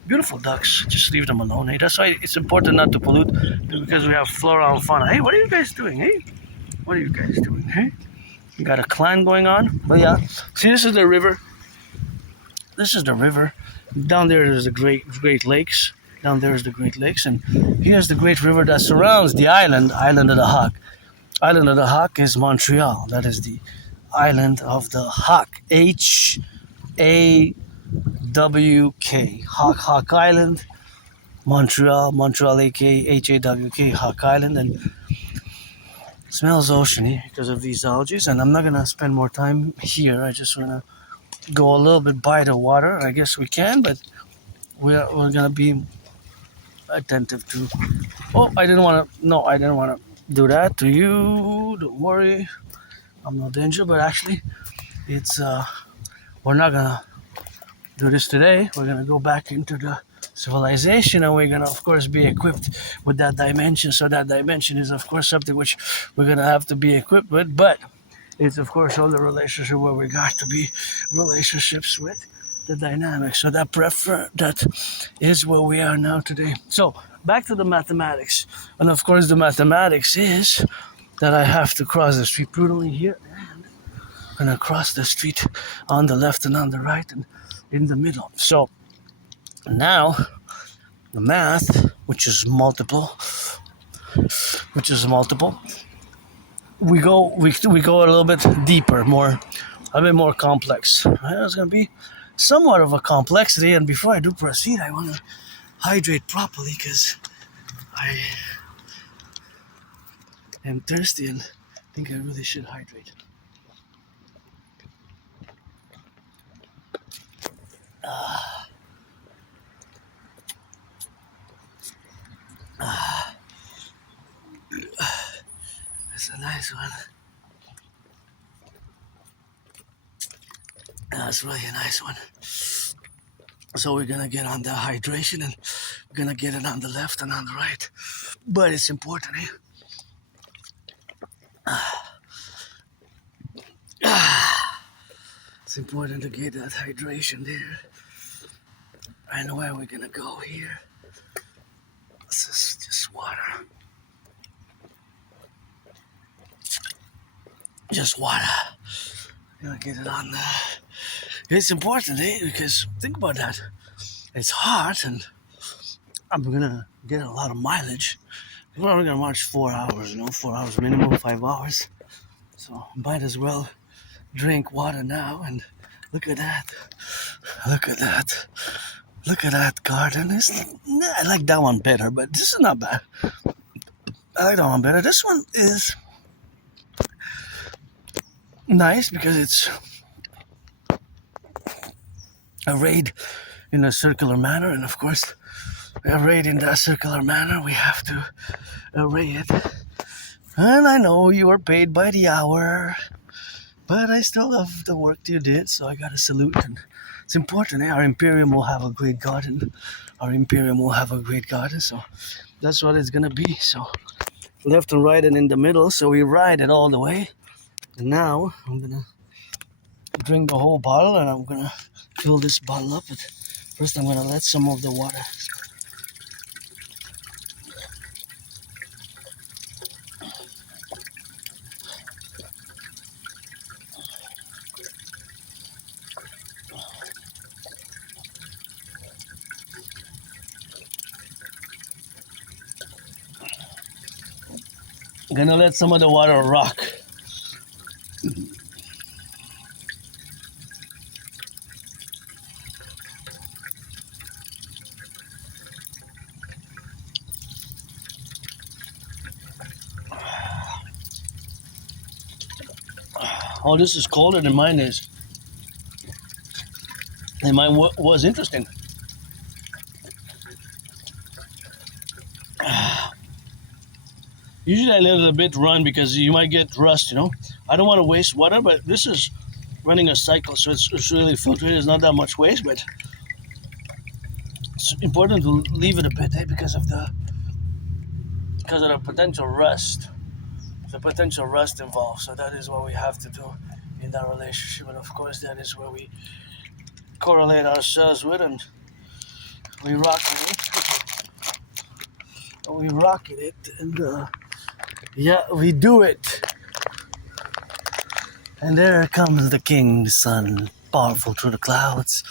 Beautiful ducks. Just leave them alone. Hey, that's why it's important not to pollute, because we have flora and fauna. Hey, what are you guys doing? Hey, Hey, you got a clan going on. But yeah, see, this is the river. Down there is the Great Lakes. Down there is the Great Lakes, and here's the great river that surrounds the island of the Hawk. Island of the Hawk is Montreal. That is the island of the Hawk. H-A-W-K. Hawk Island. Montreal, aka H-A-W-K, Hawk Island, and it smells oceany because of these algae. And I'm not gonna spend more time here. I just wanna go a little bit by the water. I guess we can, but we're gonna be attentive to. Oh, I didn't want to do that to you. Don't worry, I'm no danger. But actually, it's we're not gonna do this today. We're gonna go back into the civilization, and we're gonna, of course, be equipped with that dimension. So that dimension is, of course, something which we're gonna have to be equipped with. But it's, of course, all the relationship where we got to be relationships with the dynamics. So that is where we are now today. So back to the mathematics. And of course the mathematics is that I have to cross the street prudently here, and I'm gonna cross the street on the left and on the right and in the middle. So now the math, which is multiple, we go a little bit deeper, a bit more complex. It's going to be somewhat of a complexity, and before I do proceed, I want to hydrate properly because I am thirsty and think I really should hydrate. It's a nice one. That's really a nice one. So we're gonna get on the hydration and we're gonna get it on the left and on the right. But it's important, It's important to get that hydration there. And where we're gonna go here. This is just water. Just water. Gonna get it on there. It's important, because think about that. It's hot and I'm gonna get a lot of mileage. We're only gonna march 4 hours, 4 hours minimum, 5 hours. So might as well drink water now. And look at that. Look at that. Look at that garden. I like that one better, but this is not bad. I like that one better. This one is nice because it's arrayed in a circular manner, and of course, arrayed in that circular manner, we have to array it. And I know you are paid by the hour, but I still love the work you did, so I gotta salute. And it's important. Our Imperium will have a great garden. So that's what it's gonna be. So left and right and in the middle, so we ride it all the way. And now I'm gonna drink the whole bottle, and I'm gonna fill this bottle up. But first, I'm gonna let some of the water. I'm gonna let some of the water rock. Oh, this is colder than mine is. And mine was interesting. Usually I let it a bit run because you might get rust, I don't want to waste water, but this is running a cycle, so it's really filtrated. It's not that much waste, but it's important to leave it a bit, because of the potential rust. The potential rust involved. So that is what we have to do in that relationship, and of course that is where we correlate ourselves with, and we rocket it, and we do it. And there comes the king, the sun, powerful through the clouds.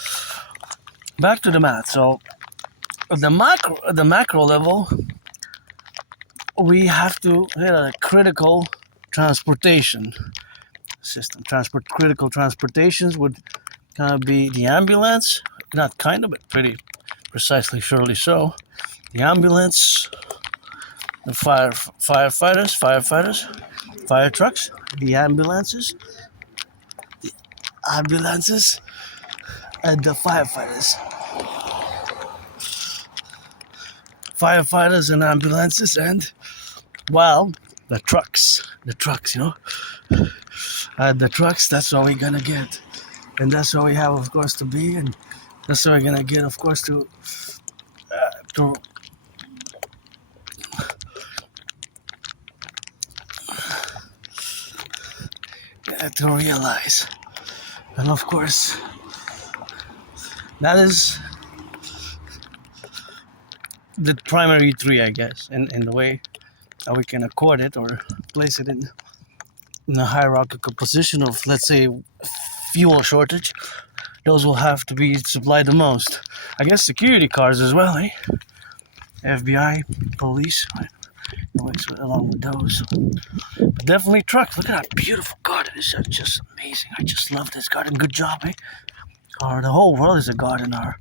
Back to the math. So at the macro level, we have to hit a critical transportation system. Critical transportations would kind of be the ambulance, not kind of, but pretty precisely, surely so. The ambulance, the firefighters, fire trucks, the ambulances, and the firefighters. Firefighters and ambulances, and the trucks, the trucks, that's what we're gonna get. And that's what we have, of course, to be, and that's what we're gonna get, of course, to realize. And of course, that is the primary three, I guess, in the way that we can accord it or place it in a hierarchical position of, let's say, fuel shortage. Those will have to be supplied the most. I guess security cars as well, FBI, police, right? Along with those. But definitely trucks. Look at that beautiful garden. This is just amazing. I just love this garden. Good job, eh? The whole world is a garden. Our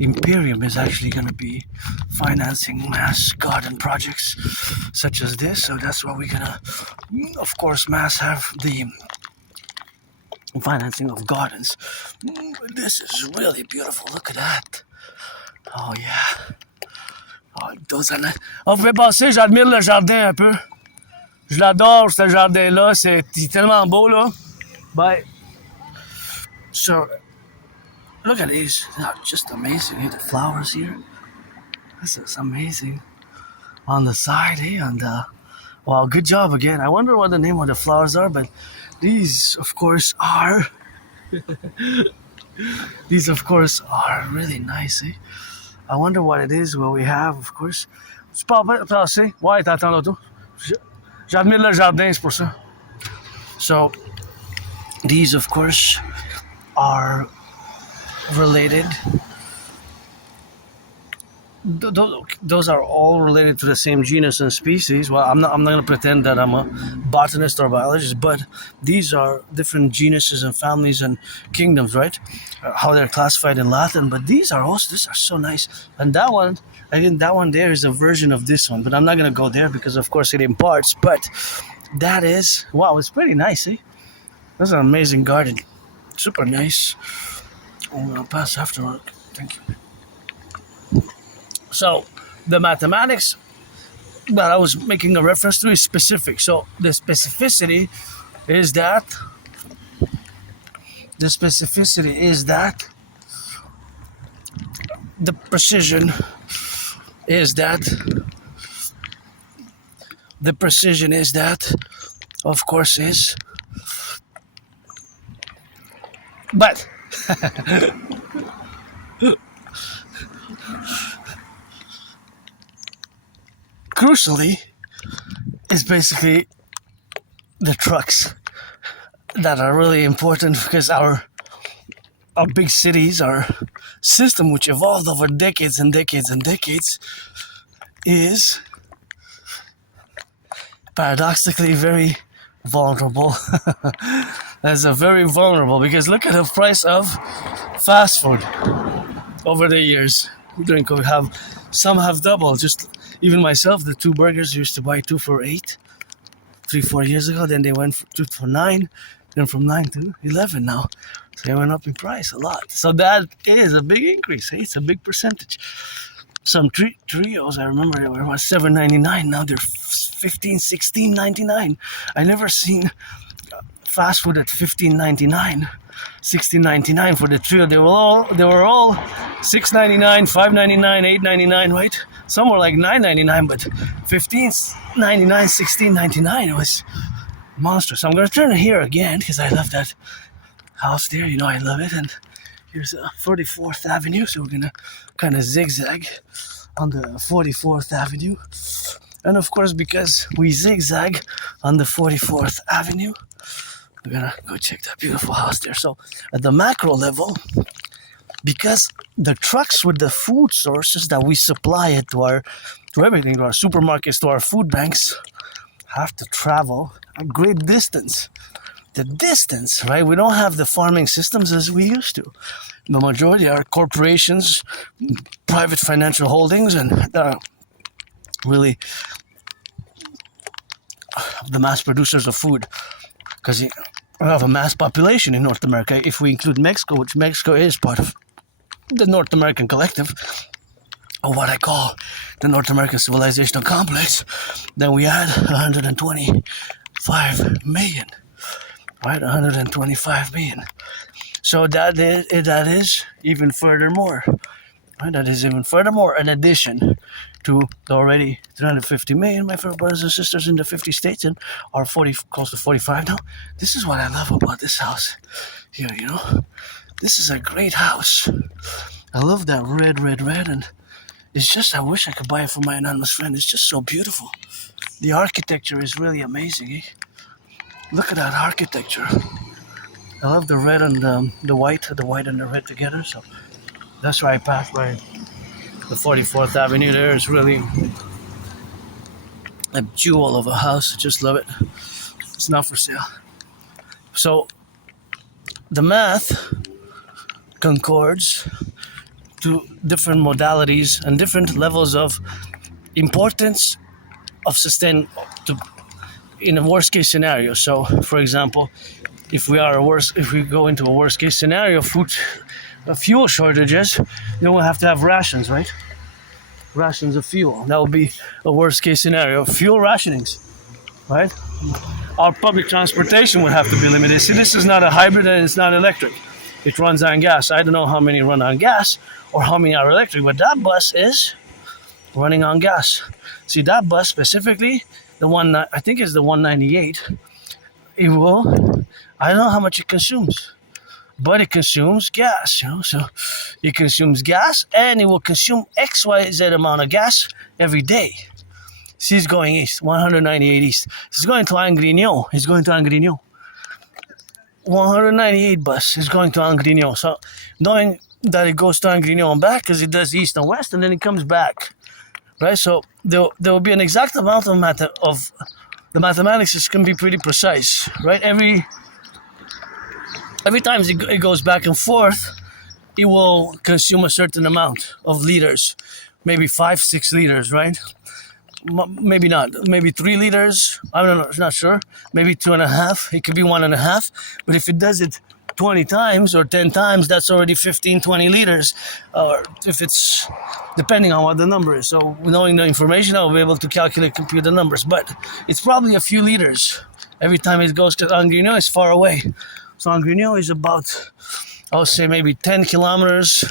Imperium is actually going to be financing mass garden projects such as this. So that's why we're going to, of course, mass have the financing of gardens. This is really beautiful. Look at that. Oh, yeah. Oh, on pouvait passer, j'admire le jardin un peu. Je l'adore, ce jardin-là. C'est tellement beau, là. But, so, look at these. They're just amazing. The flowers here. This is amazing. On the side, hey, on the... Wow, good job again. I wonder what the name of the flowers are, but these, of course, are... These, of course, are really nice, eh? I wonder what it is, what we have, of course. Tu peux pas passer? Ouais, t'attends l'auto. J'admire le jardin, c'est pour ça. So, these, of course, are related. Those are all related to the same genus and species. Well, I'm not going to pretend that I'm a botanist or biologist, but these are different genuses and families and kingdoms, right? How they're classified in Latin. But these are so nice. And that one, I think that one there is a version of this one, but I'm not going to go there because, of course, it imparts. But that is, wow, it's pretty nice, eh? That's an amazing garden. Super nice. I'm going to pass after work. Thank you. So, the mathematics that I was making a reference to is specific. So, the specificity is that the precision is that, of course, is, but crucially, is basically the trucks that are really important because our big cities, our system, which evolved over decades and decades and decades, is paradoxically very vulnerable. That's a very vulnerable because look at the price of fast food over the years. During COVID, some have doubled. Just even myself, the 2 burgers used to buy 2 for $8, 3-4 years ago. Then they went for 2 for $9. Then from 9 to 11 now. So they went up in price a lot. So that is a big increase. Hey? It's a big percentage. Some trios, I remember, they were about $7.99. Now they're $15, $16.99. I never seen fast food at $15.99. $16.99 for the trio. They were all $6.99, $5.99, $8.99, right? Some were like $9.99, but $15.99, $16.99. It was monstrous. So I'm gonna turn it here again because I love that house there. You know I love it. And here's 44th Avenue. So we're gonna kind of zigzag on the 44th Avenue. And of course, because we zigzag on the 44th Avenue, we're gonna go check that beautiful house there. So at the macro level, because the trucks with the food sources that we supply it to everything, to our supermarkets, to our food banks, have to travel a great distance. The distance, right? We don't have the farming systems as we used to. The majority are corporations, private financial holdings, and really the mass producers of food. Because we have a mass population in North America. If we include Mexico, which Mexico is part of the North American Collectif, or what I call the North American Civilisation complex, then we add 125 million. Right, 125 million. So that is even furthermore. Right, that is even furthermore in addition to the already 350 million, my fellow brothers and sisters in the 50 states, and are close to 45 now. This is what I love about this house here, you know. This is a great house. I love that red, and it's just, I wish I could buy it for my anonymous friend. It's just so beautiful. The architecture is really amazing, eh? Look at that architecture. I love the red and the white and the red together. So that's why I passed by The 44th Avenue there is really a jewel of a house. Just love it. It's not for sale. So the math concords to different modalities and different levels of importance of sustain to in a worst case scenario. So for example, if we go into a worst case scenario, fuel shortages, then we'll have to have rations, right? Rations of fuel. That would be a worst case scenario. Fuel rationings, right? Our public transportation would have to be limited. See, this is not a hybrid and it's not electric. It runs on gas. I don't know how many run on gas or how many are electric, but that bus is running on gas. See, that bus specifically, the one I think is the 198, it will, I don't know how much it consumes, but it consumes gas, so it consumes gas and it will consume XYZ amount of gas every day. She's going east, 198 east. She's going to Angrignon. He's going to Angrignon. 198 bus is going to Angrignon. So knowing that it goes to Angrignon and back, because it does east and west, and then it comes back, right? So there will be an exact amount of the mathematics can be pretty precise, right? Every time it goes back and forth, it will consume a certain amount of liters, maybe 5-6 liters, right? Maybe not, maybe 3 liters. I don't know, not sure. Maybe 2.5. It could be 1.5. But if it does it 20 times or 10 times, that's already 15-20 liters. Or if it's depending on what the number is. So knowing the information, I'll be able to compute the numbers. But it's probably a few liters every time it goes, because Angrignon is far away. So Angrignon is about, I would say maybe 10 kilometers,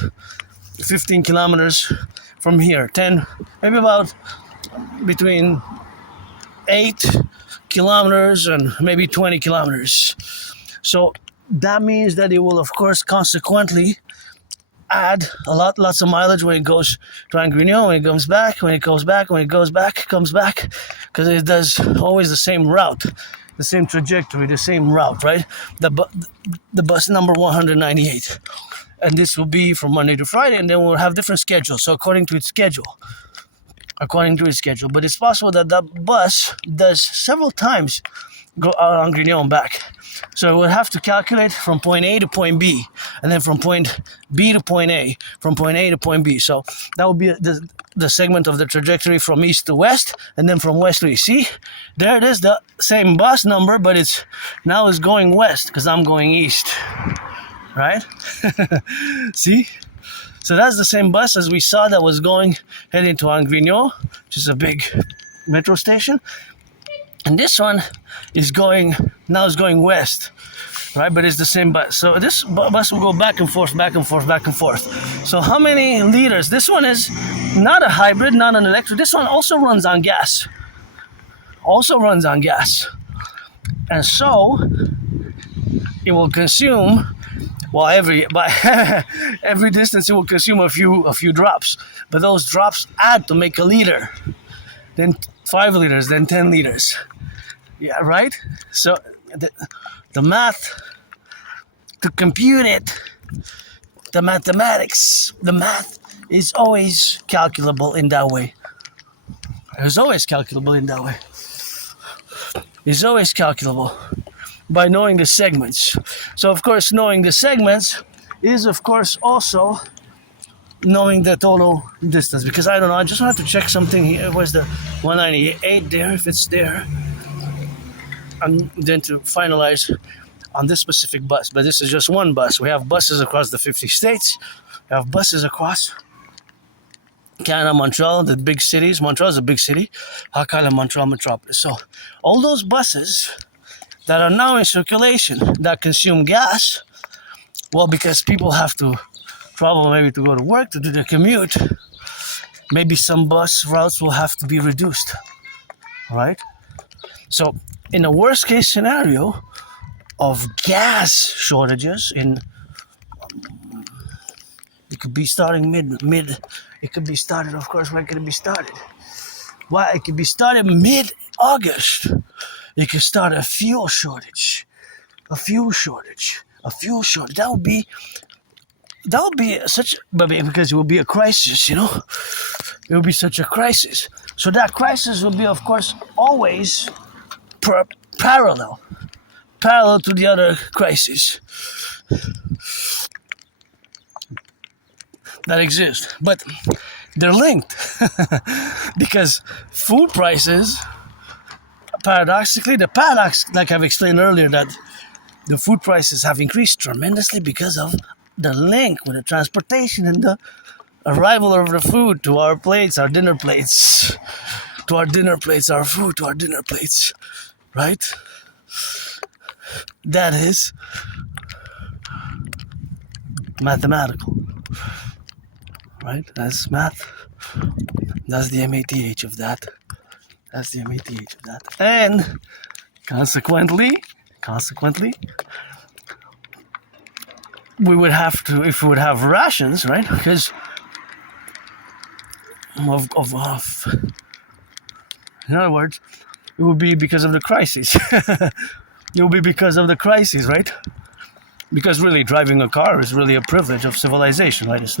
15 kilometers from here. 10, maybe about between 8 kilometers and maybe 20 kilometers. So that means that it will, of course, consequently add lots of mileage when it goes to Angrignon, when it comes back, when it goes back, when it goes back, comes back, because it does always the same route, the same trajectory, the same route, right? The bus number 198. And this will be from Monday to Friday, and then we'll have different schedules. So according to its schedule. But it's possible that bus does several times go out on Grignon and back. So we'll have to calculate from point A to point B, and then from point B to point A, from point A to point B. So that will be the segment of the trajectory from east to west, and then from west to east. See, there it is, the same bus number, but it's going west because I'm going east, right? See? So that's the same bus as we saw that was heading to Angrignon, which is a big metro station. And this one is going west, right? But it's the same bus. So this bus will go back and forth, back and forth, back and forth. So how many liters? This one is not a hybrid, not an electric. This one also runs on gas. And so it will consume, well, every distance it will consume a few drops, but those drops add to make a liter, then 5 liters, then 10 liters. Yeah, right? So the math, to compute it, the mathematics, the math is always calculable in that way. It's always calculable by knowing the segments. So of course, knowing the segments is of course also knowing the total distance, because I don't know, I just have to check something here. Where's the 198 there, if it's there, and then to finalize on this specific bus. But this is just one bus. We have buses across the 50 states. We have buses across Canada, Montreal, the big cities. Montreal is a big city. Hakala, Montreal metropolis. So all those buses that are now in circulation that consume gas, well, because people have to travel maybe to go to work, to do the commute, maybe some bus routes will have to be reduced, right? So in a worst case scenario of gas shortages, it could be starting mid, it could be started, of course, when could it be started? Well, it could be started mid-August. It could start a fuel shortage. That would be that would be because it will be a crisis, you know. It will be such a crisis. So that crisis will be, of course, always parallel to the other crises that exist, but they're linked because food prices, paradoxically, the paradox, like I've explained earlier, that the food prices have increased tremendously because of the link with the transportation and the arrival of the food to our plates, our dinner plates, our food to our dinner plates, right? That is mathematical, right? That's math. That's the Math of that. And consequently, we would have to, if we would have rations, right? Because of in other words, it would be because of the crisis. It will be because of the crisis, right? Because really, driving a car is really a privilege of civilization, right? It's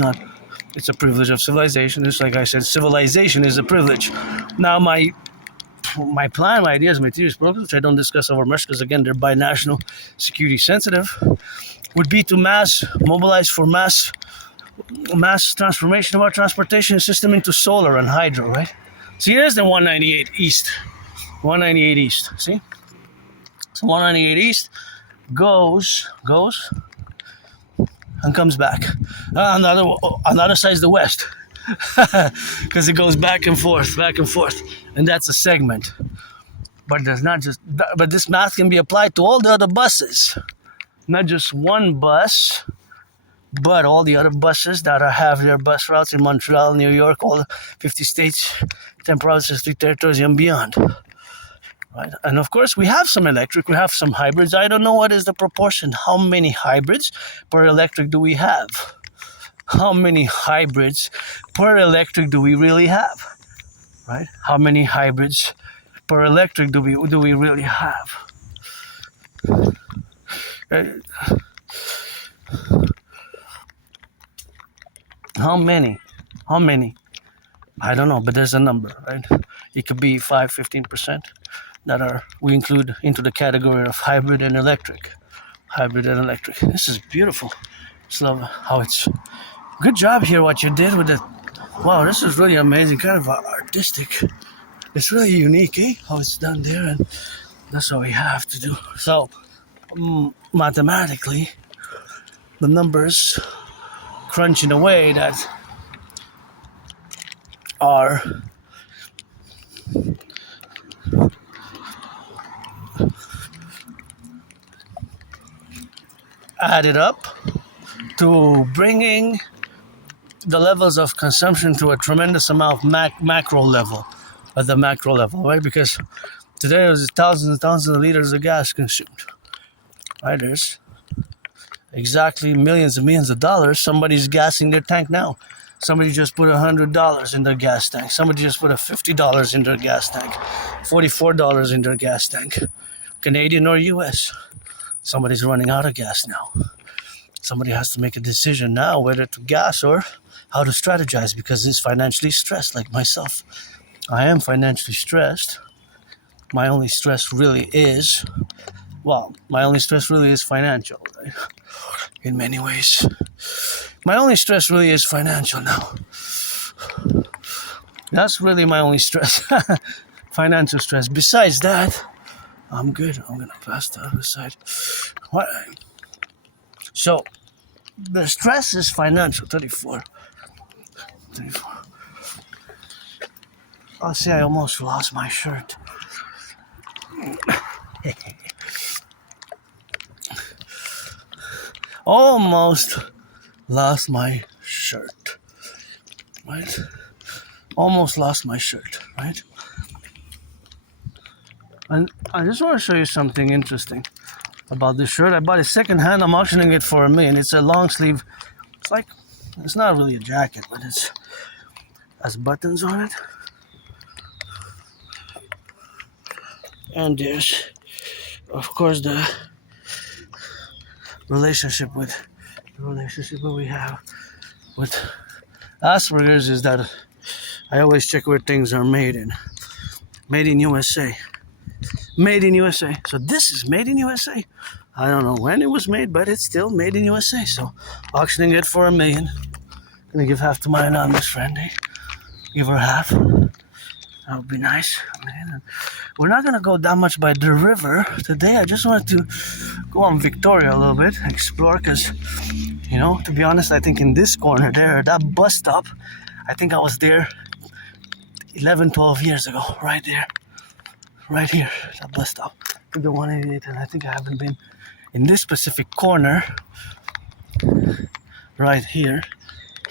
a privilege of civilization. Just like I said, civilization is a privilege. Now, my plan, my ideas, my theories, programs, which I don't discuss over much because, again, they're by national security sensitive, would be to mobilize for mass transformation of our transportation system into solar and hydro, right? See, here's the 198 East. 198 East, see? So 198 East goes and comes back. On the other side is the West. Because it goes back and forth. And that's a segment. But this math can be applied to all the other buses. Not just one bus, but all the other buses that have their bus routes in Montreal, New York, all 50 states, 10 provinces, 3 territories, and beyond. Right? And of course, we have some electric, we have some hybrids. I don't know what is the proportion. How many hybrids per electric do we have? How many hybrids per electric do we really have? Right? How many hybrids per electric do we really have? How many? I don't know, but there's a number, right? It could be 5-15% that we include into the category of hybrid and electric. This is beautiful. Just love how it's. Good job here, what you did with it. Wow, this is really amazing, kind of artistic. It's really unique, eh? How it's done there, and that's what we have to do. So, mathematically, the numbers crunch in a way that are added up to bringing the levels of consumption to a tremendous amount of macro level, at the macro level, right? Because today there's thousands and thousands of liters of gas consumed, right? There's exactly millions and millions of dollars. Somebody's gassing their tank now. Somebody just put $100 in their gas tank. Somebody just put $50 in their gas tank. $44 in their gas tank. Canadian or US. Somebody's running out of gas now. Somebody has to make a decision now whether to gas or how to strategize, because it's financially stressed, like myself. I am financially stressed. My only stress really is financial, right? In many ways. My only stress really is financial now. That's really my only stress. Financial stress. Besides that, I'm good. I'm going to pass the other side. What? So, the stress is financial. 34. Oh, see, I almost lost my shirt. Almost lost my shirt. Right? Almost lost my shirt. Right? And I just want to show you something interesting about this shirt. I bought it secondhand. I'm auctioning it for $1 million. It's a long sleeve. It's not really a jacket, but it has buttons on it. And there's, of course, the relationship with the relationship that we have with Asperger's is that I always check where things are made in. Made in USA. Made in USA. So this is made in USA. I don't know when it was made, but it's still made in USA. So auctioning it for $1 million. Gonna give half to my anonymous friend. Eh? Give her half. That would be nice. Man, we're not gonna go that much by the river today. I just wanted to go on Victoria a little bit, explore, because, you know, to be honest, I think in this corner there, that bus stop, I think I was there 11, 12 years ago, right there. Right here, that bus stop. To the 188, and I think I haven't been in this specific corner right here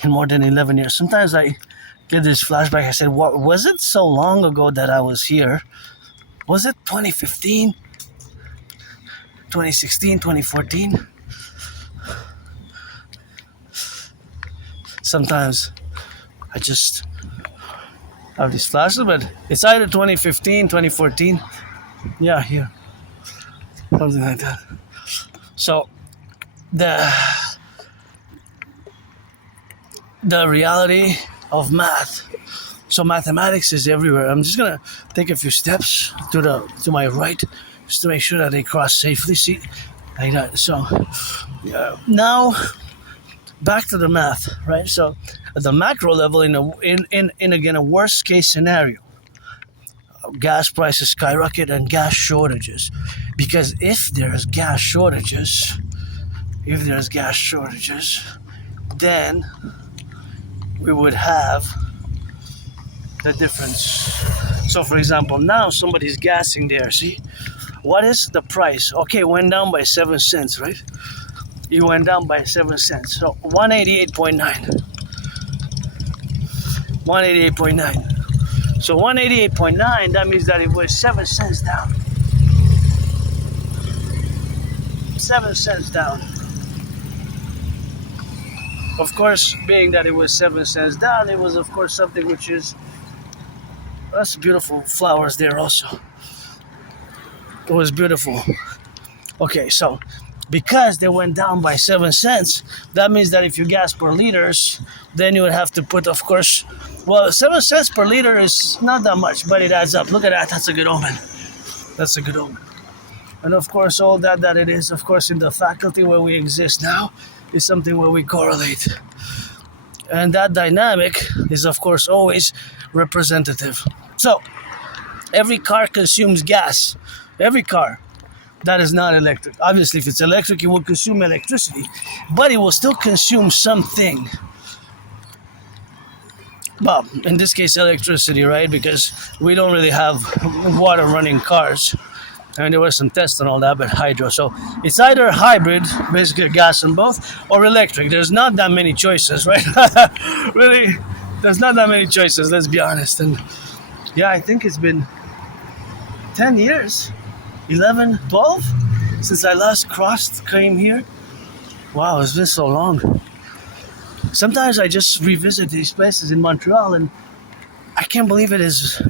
in more than 11 years. Sometimes I get this flashback. I said, what was it so long ago that I was here? Was it 2015, 2016, 2014? Sometimes I just have these flashes, but it's either 2015, 2014. Yeah, here. Something like that. So the reality of math. So mathematics is everywhere. I'm just gonna take a few steps to my right, just to make sure that they cross safely. See, like that. So now back to the math, right? So at the macro level, in again a worst case scenario, gas prices skyrocket and gas shortages. Because if there's gas shortages, then we would have the difference. So for example, now somebody's gassing there, see? What is the price? Okay, it went down by 7 cents, right? It went down by 7 cents. So 188.9. 188.9. So 188.9, that means that it was 7 cents down. 7 cents down. Of course, being that it was 7 cents down, it was of course something which is, that's beautiful flowers there also. It was beautiful. Okay, so because they went down by 7 cents, that means that if you gas per liters, then you would have to put, of course, well, 7 cents per liter is not that much, but it adds up. Look at that, that's a good omen. That's a good omen. And of course, all that it is, of course, in the faculty where we exist now, is something where we correlate. And that dynamic is, of course, always representative. So, every car consumes gas. Every car that is not electric. Obviously, if it's electric, it will consume electricity, but it will still consume something. Well, in this case, electricity, right? Because we don't really have water running cars. And there was some tests and all that, but hydro. So it's either hybrid, basically gas in both, or electric. There's not that many choices, right? Really, there's not that many choices, let's be honest. And yeah, I think it's been 10 years, 11, 12, since I last came here. Wow, it's been so long. Sometimes I just revisit these places in Montreal and I can't believe it is,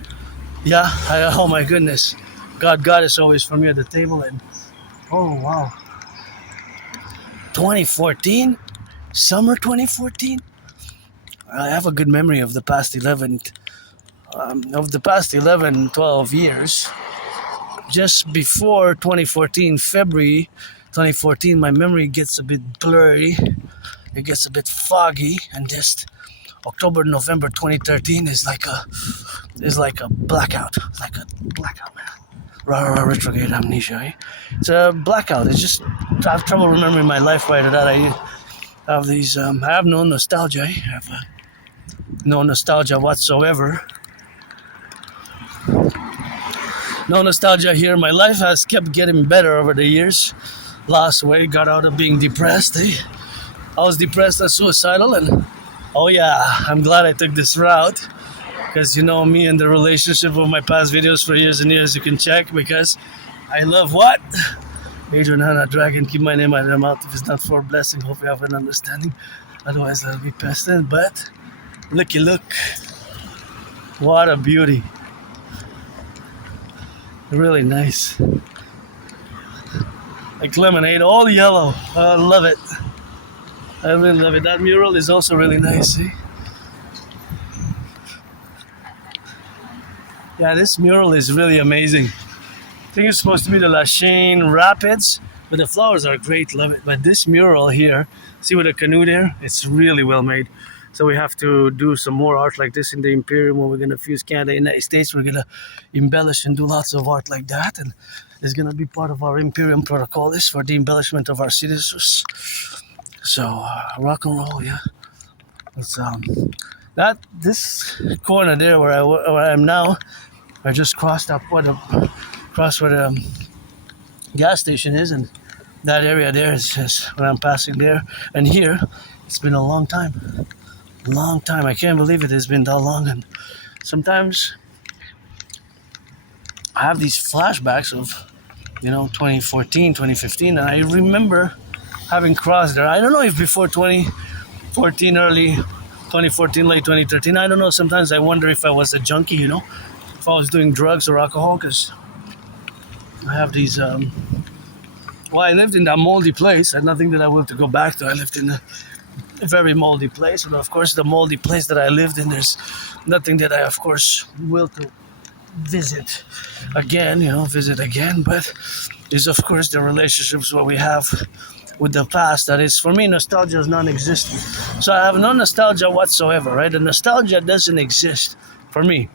oh my goodness. God is always for me at the table, and oh wow, 2014, summer 2014. I have a good memory of the past 12 years. Just before 2014, February 2014, my memory gets a bit blurry, it gets a bit foggy, and just October, November 2013 is like a blackout, man. Retrograde amnesia, eh? It's a blackout. It's just, I have trouble remembering my life right at that. I have these, I have no nostalgia, eh? I have no nostalgia whatsoever. No nostalgia here. My life has kept getting better over the years. Lost weight, got out of being depressed, eh? I was depressed and suicidal, and oh yeah, I'm glad I took this route. Because you know me and the relationship of my past videos for years and years, you can check, because I love what? Adrian Hannah Dragon, keep my name out of their mouth if it's not for a blessing. Hope you have an understanding. Otherwise, I'll be pested. But looky look. What a beauty. Really nice. Like lemonade, all yellow. I love it. I really love it. That mural is also really nice, see? Yeah, this mural is really amazing. I think it's supposed to be the La Chine Rapids, but the flowers are great, love it. But this mural here, see with the canoe there? It's really well made. So we have to do some more art like this in the Imperium when we're going to fuse Canada and the United States. We're going to embellish and do lots of art like that. And it's going to be part of our Imperium protocol is for the embellishment of our citizens. So rock and roll, yeah. It's this corner there where I am now, I just crossed up cross where the gas station is, and that area there is just where I'm passing there. And here, it's been a long time. Long time. I can't believe it has been that long. And sometimes I have these flashbacks of, 2014, 2015, and I remember having crossed there. I don't know if before 2014, early 2014, late 2013. I don't know. Sometimes I wonder if I was a junkie, if I was doing drugs or alcohol, because I have these. I lived in that moldy place, and nothing that I want to go back to. I lived in a very moldy place, and of course, the moldy place that I lived in, there's nothing that I, of course, will to visit again. But is of course the relationships what we have with the past. That is, for me, nostalgia is non-existent. So I have no nostalgia whatsoever, right? The nostalgia doesn't exist for me.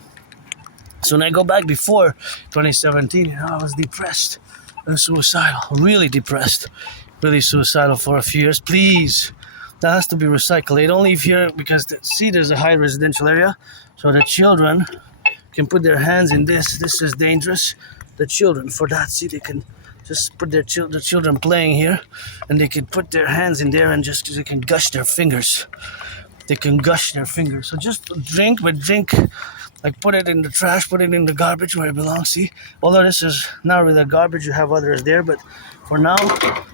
So when I go back before 2017, I was depressed and suicidal, really depressed, really suicidal for a few years. Please, that has to be recycled. They don't leave here because, there's a high residential area, so the children can put their hands in this. This is dangerous. The children, for that, they can just put the children playing here, and they can put their hands in there and just they can gush their fingers. So just drink, like put it in the trash, put it in the garbage where it belongs. See, although this is not really garbage, you have others there, but for now,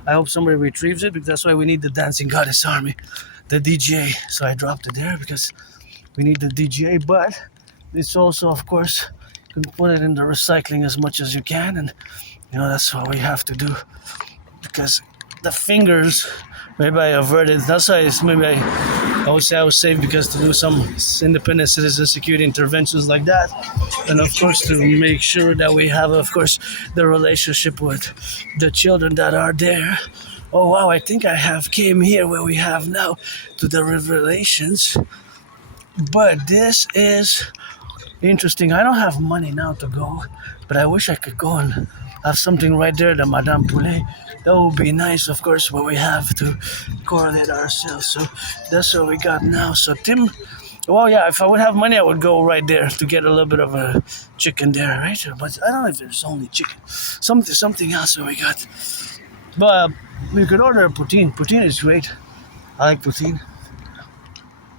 I hope somebody retrieves it, because that's why we need the Dancing Goddess Army, the DJ. So I dropped it there because we need the DJ, but it's also, of course, you can put it in the recycling as much as you can, and that's what we have to do, because the fingers, maybe I averted. That's why I would say I was safe, because to do some independent citizen security interventions like that, and of course to make sure that we have, of course, the relationship with the children that are there. Oh wow, I think I have came here where we have now to the revelations, but this is interesting. I don't have money now to go, but I wish I could go and have something right there, the Madame Poulet. That would be nice, of course, but we have to correlate ourselves. So that's what we got now. So Tim, if I would have money, I would go right there to get a little bit of a chicken there, right? But I don't know if there's only chicken. Something else that we got. But we could order a poutine. Poutine is great. I like poutine.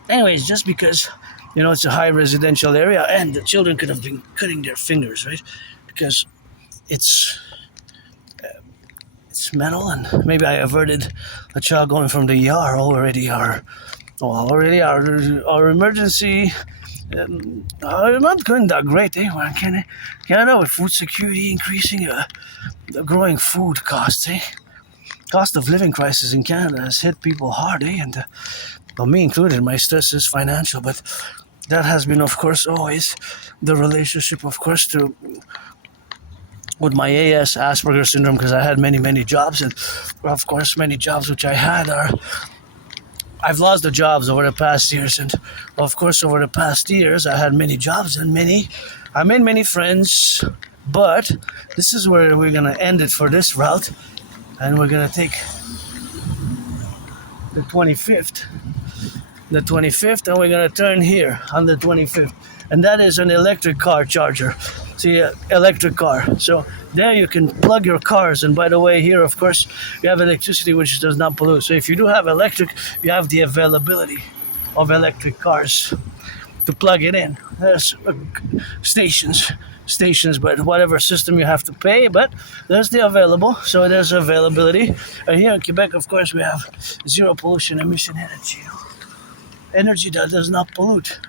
Anyways, just because, it's a high residential area, and the children could have been cutting their fingers, right? Because it's metal, and maybe I averted a child going from the ER. Our emergency are not going that great, Canada, with food security increasing, the growing food costs, Cost of living crisis in Canada has hit people hard, and me included. My stress is financial, but that has been, of course, always the relationship, of course, with my AS, Asperger syndrome, because I had many jobs, and of course many jobs which I had I've lost the jobs over the past years, and of course over the past years I had many jobs and I made many friends, but this is where we're gonna end it for this route, and we're gonna take the 25th, and we're gonna turn here on the 25th, and that is an electric car charger. See, electric car. So there you can plug your cars, and by the way, here, of course, you have electricity which does not pollute. So if you do have electric, you have the availability of electric cars to plug it in. There's stations, but whatever system you have to pay, but there's the available, so there's availability. And here in Quebec, of course, we have zero pollution emission energy that does not pollute,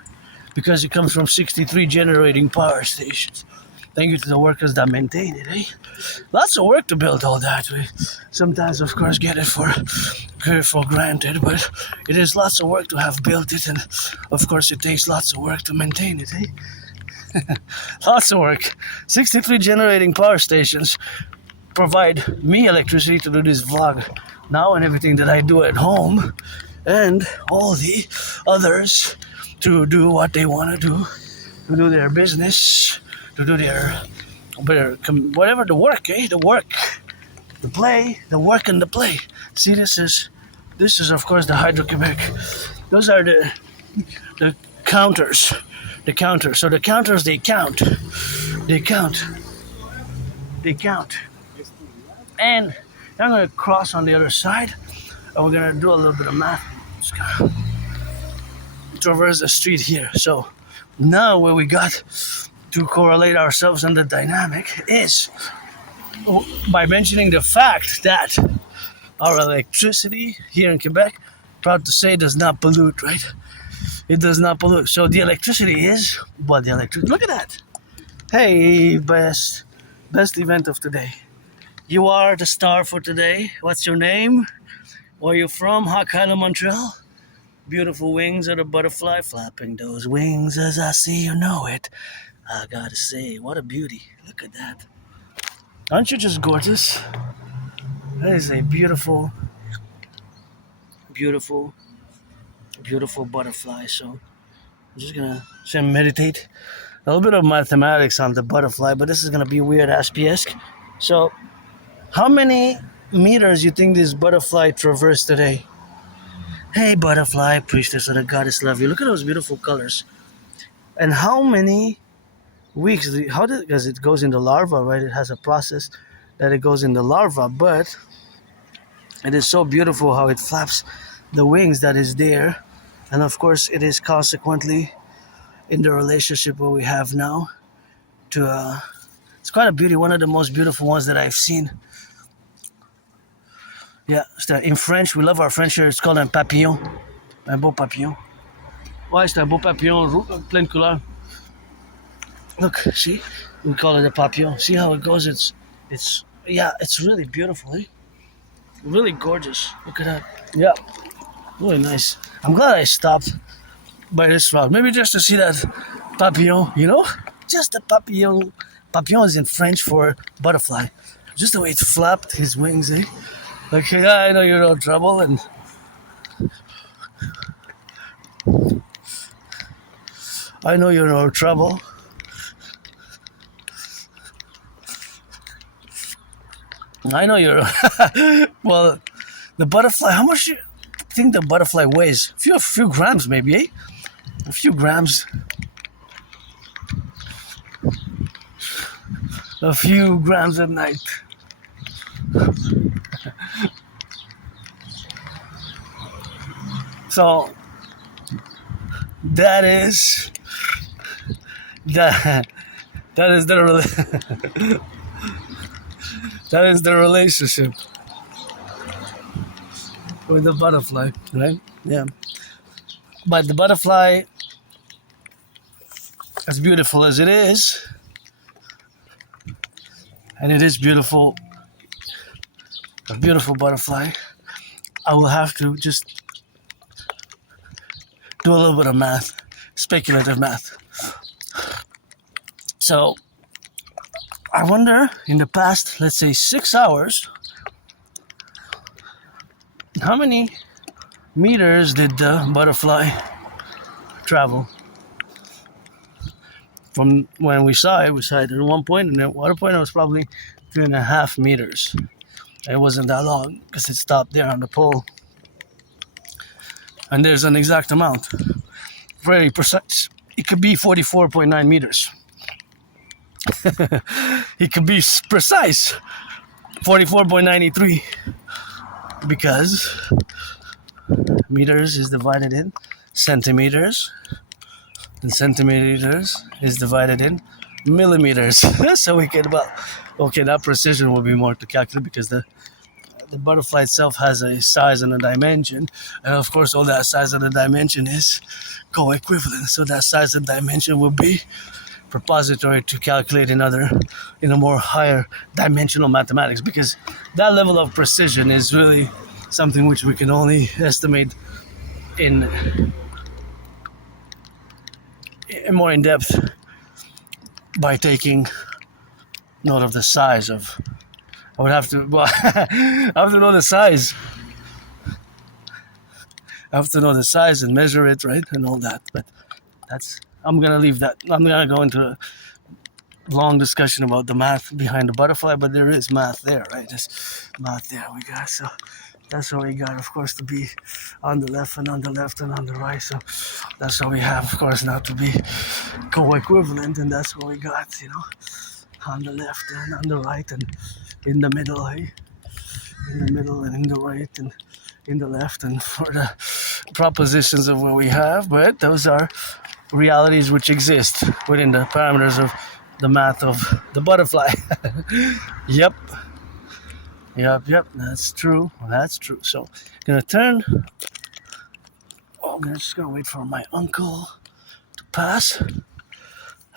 because it comes from 63 generating power stations. Thank you to the workers that maintain it, eh? Lots of work to build all that. We sometimes, of course, get it for granted, but it is lots of work to have built it, and of course, it takes lots of work to maintain it, eh? Lots of work. 63 generating power stations provide me electricity to do this vlog now and everything that I do at home, and all the others to do what they want to do their business, to do their whatever the work, eh? The work, the play, the work and the play. See, this is of course the Hydro-Quebec. Those are the counters. The counters. So the counters, they count. And I'm gonna cross on the other side, and we're gonna do a little bit of math. Just gonna traverse the street here. So now where we got to correlate ourselves in the dynamic is by mentioning the fact that our electricity here in Quebec, proud to say, does not pollute, right? It does not pollute. So the electricity is what the electricity. Look at that. Hey, best event of today. You are the star for today. What's your name? Where are you from? Hawk Island, Montreal. Beautiful wings of the butterfly flapping those wings as I see you know it. I gotta say, what a beauty. Look at that. Aren't you just gorgeous? That is a beautiful, beautiful, beautiful butterfly. So I'm just gonna meditate. A little bit of mathematics on the butterfly, but this is gonna be weird Aspiesque. So how many meters you think this butterfly traversed today? Hey butterfly, priestess of the goddess love you. Look at those beautiful colors. And how many weeks, because it goes into larva, right? It has a process that it goes into larva, but it is so beautiful how it flaps the wings that is there. And of course, it is consequently in the relationship what we have now to, it's quite a beauty, one of the most beautiful ones that I've seen. Yeah, in French, we love our French here, it's called un papillon, un beau papillon. Ouais, c'est un beau papillon, plein de couleurs. Look, see, we call it a papillon. See how it goes? It's really beautiful, eh? Really gorgeous. Look at that. Yeah, really nice. I'm glad I stopped by this route. Maybe just to see that papillon, you know? Just a papillon. Papillon is in French for butterfly. Just the way it flapped his wings, eh? Like, yeah, I know you're no trouble, and I know you're no trouble. I know you're. Well, the butterfly. How much do you think the butterfly weighs? A few grams, maybe, eh? A few grams. A few grams at night. So that is the that is the relationship with the butterfly, right? Yeah. But the butterfly, as beautiful as it is, and it is beautiful, a beautiful butterfly, I will have to just do a little bit of math, speculative math. So I wonder, in the past, let's say 6 hours, how many meters did the butterfly travel? From when we saw it at one point, and at one point it was probably 3.5 meters. It wasn't that long because it stopped there on the pole. And there's an exact amount, very precise. It could be 44.9 meters. It could be precise, 44.93, because meters is divided in centimeters, and centimeters is divided in millimeters. So we can, that precision will be more to calculate, because the butterfly itself has a size and a dimension, and of course all that size and the dimension is co-equivalent. So that size and dimension will be propository to calculate in a more higher dimensional mathematics, because that level of precision is really something which we can only estimate in more in depth by taking note of the size of. I would have to. Well, I have to know the size. I have to know the size and measure it, right, and all that. But that's. I'm gonna leave that. I'm gonna go into a long discussion about the math behind the butterfly, but there is math there, right? There's math there. We got so. That's what we got, of course, to be on the left and on the left and on the right. So that's what we have, of course, now to be co-equivalent, and that's what we got, on the left and on the right and in the middle, in the middle and in the right and in the left, and for the propositions of what we have. But those are realities which exist within the parameters of the math of the butterfly. Yep. Yep, that's true. So, I'm gonna turn. I'm just gonna wait for my uncle to pass.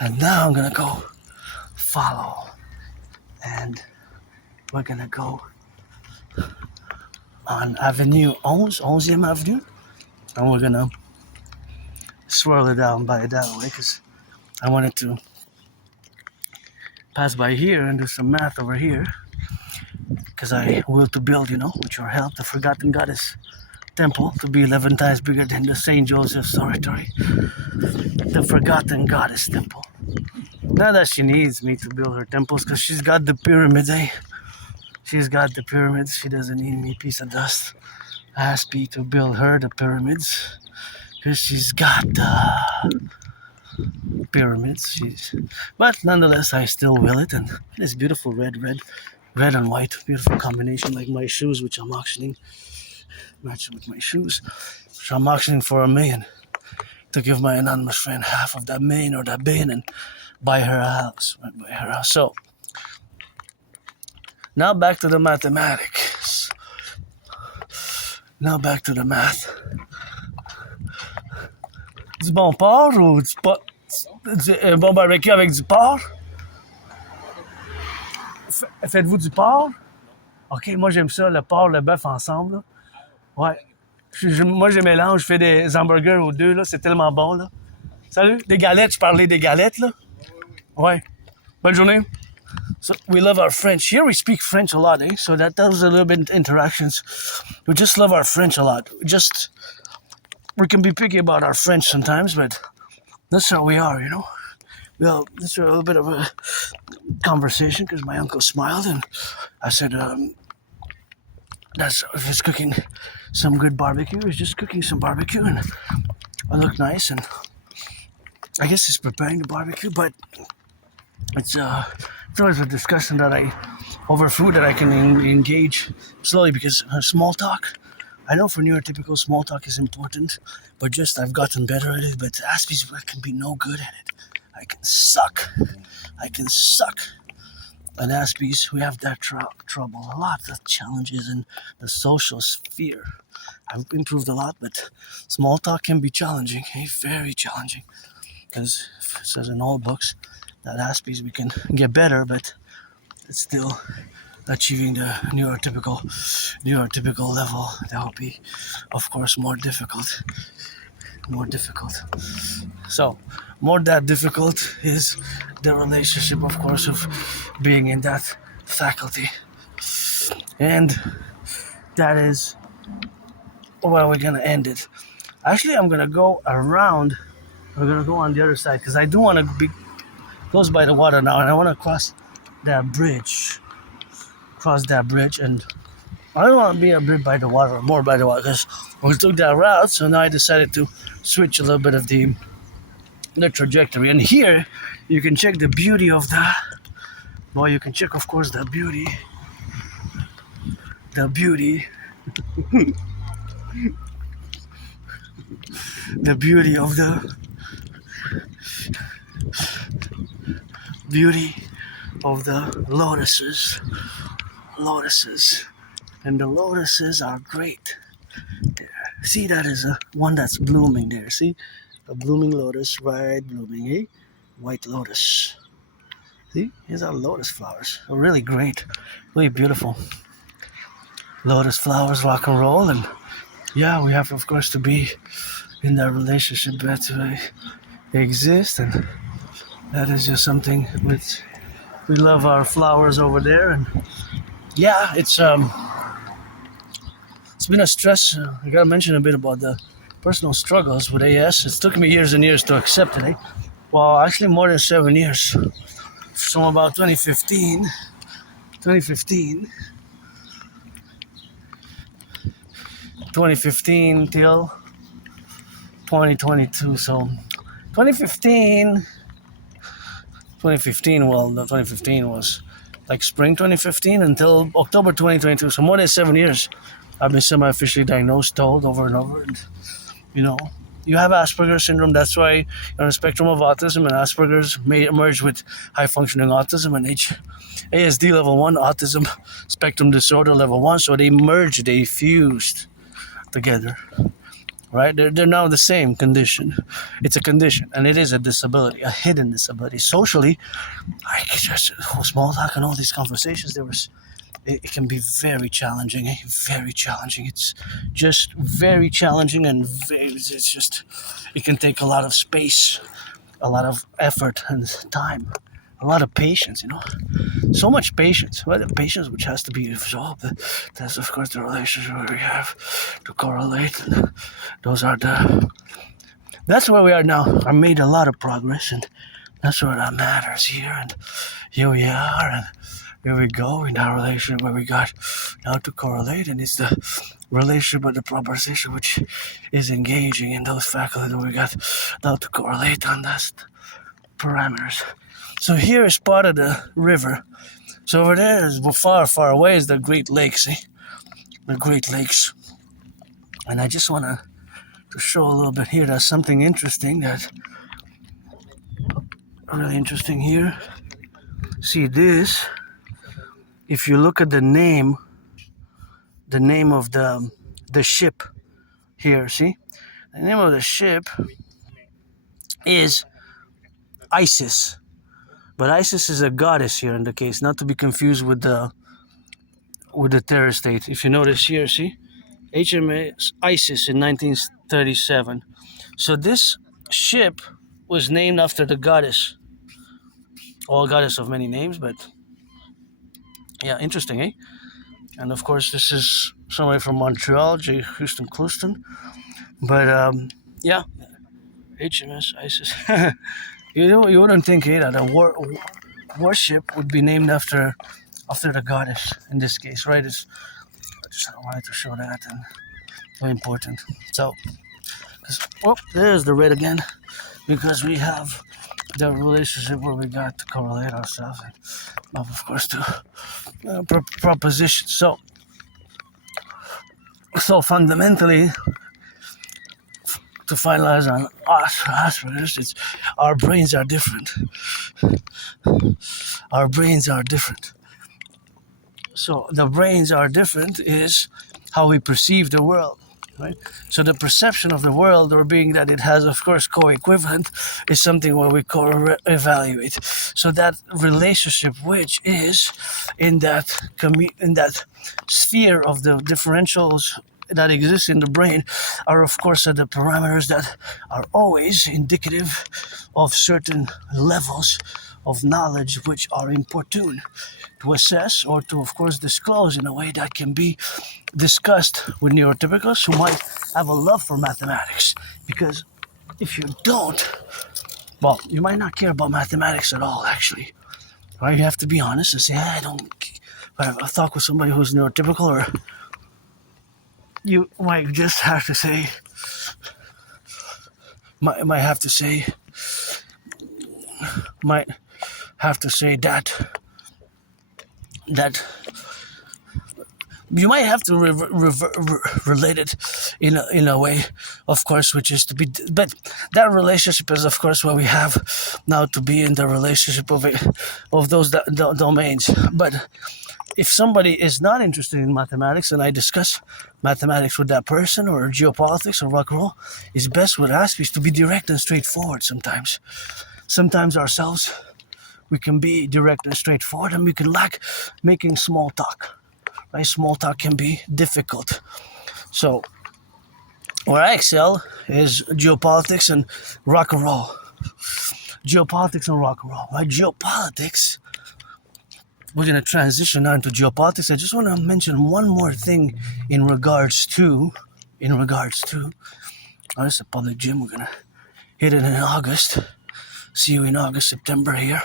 And now I'm gonna go follow. And we're gonna go on Avenue 11th Avenue. And we're gonna swirl it down by that way, because I wanted to pass by here and do some math over here. Because I will to build, with your help, the Forgotten Goddess Temple to be 11 times bigger than the St. Joseph's Oratory. The Forgotten Goddess Temple. Not that she needs me to build her temples, because she's got the pyramids, She's got the pyramids. She doesn't need me, piece of dust. Aspie to build her the pyramids, because she's got the pyramids. But nonetheless, I still will it. And this beautiful red and white, beautiful combination, like my shoes, which I'm auctioning, matching with my shoes, which I'm auctioning for $1 million to give my anonymous friend half of that million or that billion and buy her a house. So now back to the mathematics. Now back to the math. Du bon porc ou du pas? Un bon barbecue avec du porc? Faites-vous du porc? Ok, moi j'aime ça, le porc, le bœuf ensemble. Là. Ouais. Moi je mélange, je fais des hamburgers aux deux, là, c'est tellement bon. Là. Salut, des galettes, je parlais des galettes. Là. Ouais. Bonne journée. So we love our French. Here we speak French a lot, So that was a little bit interactions. We just love our French a lot. We can be picky about our French sometimes, but that's how we are, Well, this is a little bit of a conversation because my uncle smiled and I said, that's if he's cooking some good barbecue. He's just cooking some barbecue and I look nice, and I guess he's preparing the barbecue, but it's always a discussion over food that I can engage slowly, because small talk, I know for neurotypical small talk is important, but just I've gotten better at it. But Aspie's I can be no good at it. I can suck. And Aspie's, we have that trouble, a lot of challenges in the social sphere. I've improved a lot, but small talk can be challenging, very challenging. Because it says in all books that Aspie's we can get better, but it's still achieving the neurotypical level. That will be, of course, more difficult. So, more that difficult is the relationship, of course, of being in that faculty. And that is where we're going to end it. Actually, I'm going to go around. We're going to go on the other side, because I do want to be close by the water now, and I want to cross that bridge, and I don't want to be a bit by the water, more by the water, because we took that route, so now I decided to switch a little bit of the trajectory. And here, you can check the beauty of that. Well, you can check, of course, the beauty, the beauty of the lotuses. And the lotuses are great. There. See, that is one that's blooming there. See, a blooming lotus, right, blooming, white lotus. See, here's our lotus flowers. They're really great, really beautiful. Lotus flowers, rock and roll, and yeah, we have of course to be in that relationship that exist, and that is just something which we love our flowers over there, and yeah, it's been a stress. I gotta mention a bit about the personal struggles with AS. It took me years and years to accept it. Well, actually more than 7 years. From about 2015 till 2022. So 2015, well, the 2015 was like spring 2015 until October 2022. So more than 7 years I've been semi-officially diagnosed, told over and over. And, you have Asperger's syndrome. That's why you're on the spectrum of autism, and Asperger's may emerge with high-functioning autism and ASD level 1, autism spectrum disorder level 1. So they merged, they fused together. Right? They're now the same condition. It's a condition, and it is a disability, a hidden disability. Socially, just small talk and all these conversations, it can be very challenging, very challenging. It's just very challenging, and it can take a lot of space, a lot of effort and time, a lot of patience, so much patience. Well, the patience which has to be resolved. That's of course the relationship where we have to correlate. That's where we are now. I made a lot of progress, and that's what that matters here. And here we are, and here we go in our relationship where we got now to correlate, and it's the relationship with the proposition which is engaging in those faculties that we got now to correlate on those parameters. So here is part of the river. So over there is far, far away is the Great Lakes, the Great Lakes. And I just want to show a little bit here. There's something interesting really interesting here. See this? If you look at the name of the ship here, see? The name of the ship is Isis. But Isis is a goddess here in the case, not to be confused with the terror state. If you notice here, see? HMS Isis in 1937. So this ship was named after the goddess. All goddess of many names, but yeah, interesting, And of course, this is somebody from Montreal, J. Houston Clouston. But yeah, HMS Isis. You wouldn't think that a warship would be named after the goddess in this case, right? I just wanted to show that, and very important. So, there's the red again, because we have the relationship where we got to correlate ourselves, and of course to proposition. So fundamentally, to finalize on Asperger's, it's our brains are different. Our brains are different. So the brains are different is how we perceive the world, right? So the perception of the world, or being that it has, of course, co-equivalent, is something where we evaluate. So that relationship, which is in that sphere of the differentials that exist in the brain, are of course the parameters that are always indicative of certain levels of knowledge which are importune to assess or to of course disclose in a way that can be discussed with neurotypicals who might have a love for mathematics. Because if you don't, well, you might not care about mathematics at all, actually. Right? You have to be honest and say, I don't. If I talk with somebody who's neurotypical, or you might just have to say, might have to say that you might have to relate it in a way, of course, which is to be, but that relationship is of course what we have now to be in the relationship of those domains. But if somebody is not interested in mathematics and I discuss mathematics with that person, or geopolitics or rock and roll, it's best with Aspie to be direct and straightforward sometimes. sometimes ourselves, we can be direct and straightforward, and we can lack making small talk. Right? Small talk can be difficult. So, where I excel is geopolitics and rock and roll. Geopolitics and rock and roll. Right? Geopolitics. We're gonna transition now into geopolitics. I just want to mention one more thing in regards to. Oh, it's a public gym. We're gonna hit it in August. See you in August, September here.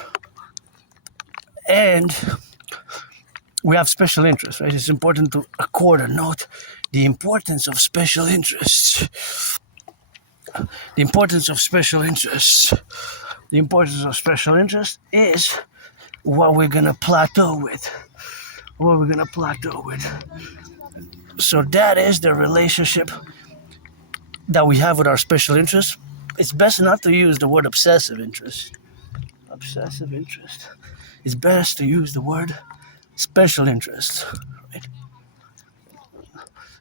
And we have special interests, right? It's important to accord a note the importance of special interests. The importance of special interests. The importance of special interest is what we're gonna plateau with. What we're gonna plateau with. So that is the relationship that we have with our special interests. It's best not to use the word obsessive interest. Obsessive interest. It's best to use the word special interest, right?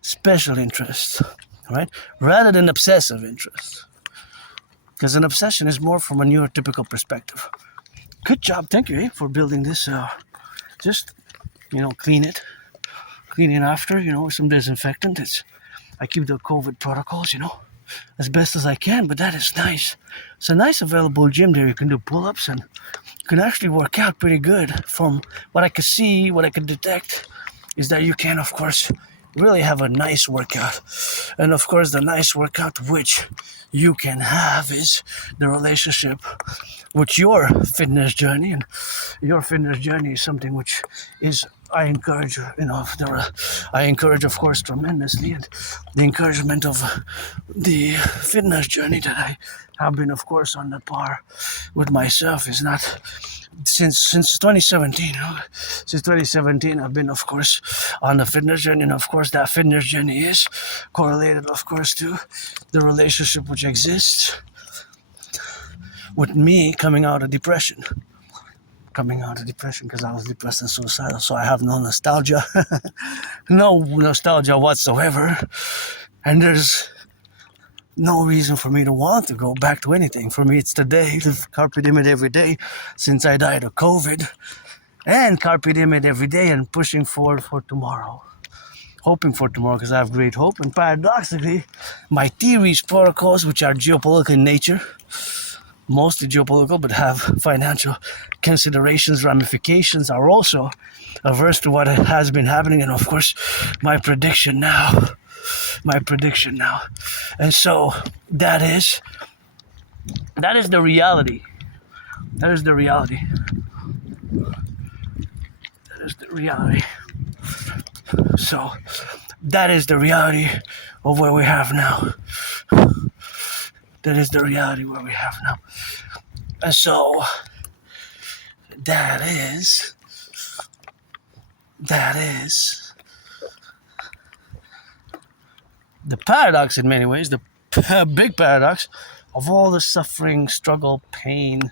Special interest, right? Rather than obsessive interest. Because an obsession is more from a neurotypical perspective. Good job, thank you for building this. Just, clean it. Clean it after, with some disinfectant. I keep the COVID protocols, as best as I can, but that is nice. It's a nice available gym there. You can do pull-ups and you can actually work out pretty good. From what I could see, what I could detect, is that you can, of course, really have a nice workout. And of course, the nice workout which you can have is the relationship with your fitness journey. And your fitness journey is something which is, I encourage, I encourage, of course, tremendously. And the encouragement of the fitness journey that I have been, of course, on the par with myself is not since 2017. Since 2017, I've been, of course, on the fitness journey. And, of course, that fitness journey is correlated, of course, to the relationship which exists with me coming out of depression. Because I was depressed and suicidal, so I have no nostalgia. No nostalgia whatsoever. And there's no reason for me to want to go back to anything. For me, it's today. Live carpe diem every day since I died of COVID. And carpe diem every day and pushing forward for tomorrow. Hoping for tomorrow because I have great hope. And paradoxically, my theories, protocols, which are geopolitical in nature, mostly geopolitical, but have financial considerations, ramifications, are also averse to what has been happening. And of course, my prediction now. And so that is the reality. So that is the reality of where we have now. And so that is the paradox in many ways, the big paradox of all the suffering, struggle, pain,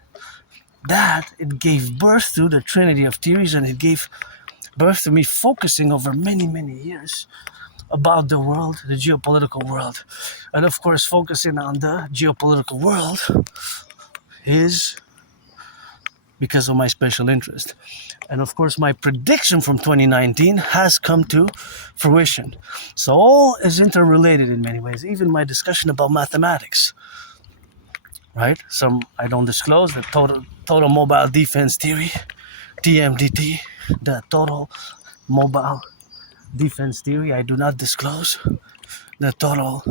that it gave birth to the trinity of theories, and it gave birth to me focusing over many, many years about the world, the geopolitical world. And of course, focusing on the geopolitical world is because of my special interest. And of course, my prediction from 2019 has come to fruition. So all is interrelated in many ways, even my discussion about mathematics, right? Some I don't disclose, the total mobile defense theory, TMDT, the total mobile defense theory, I do not disclose. The total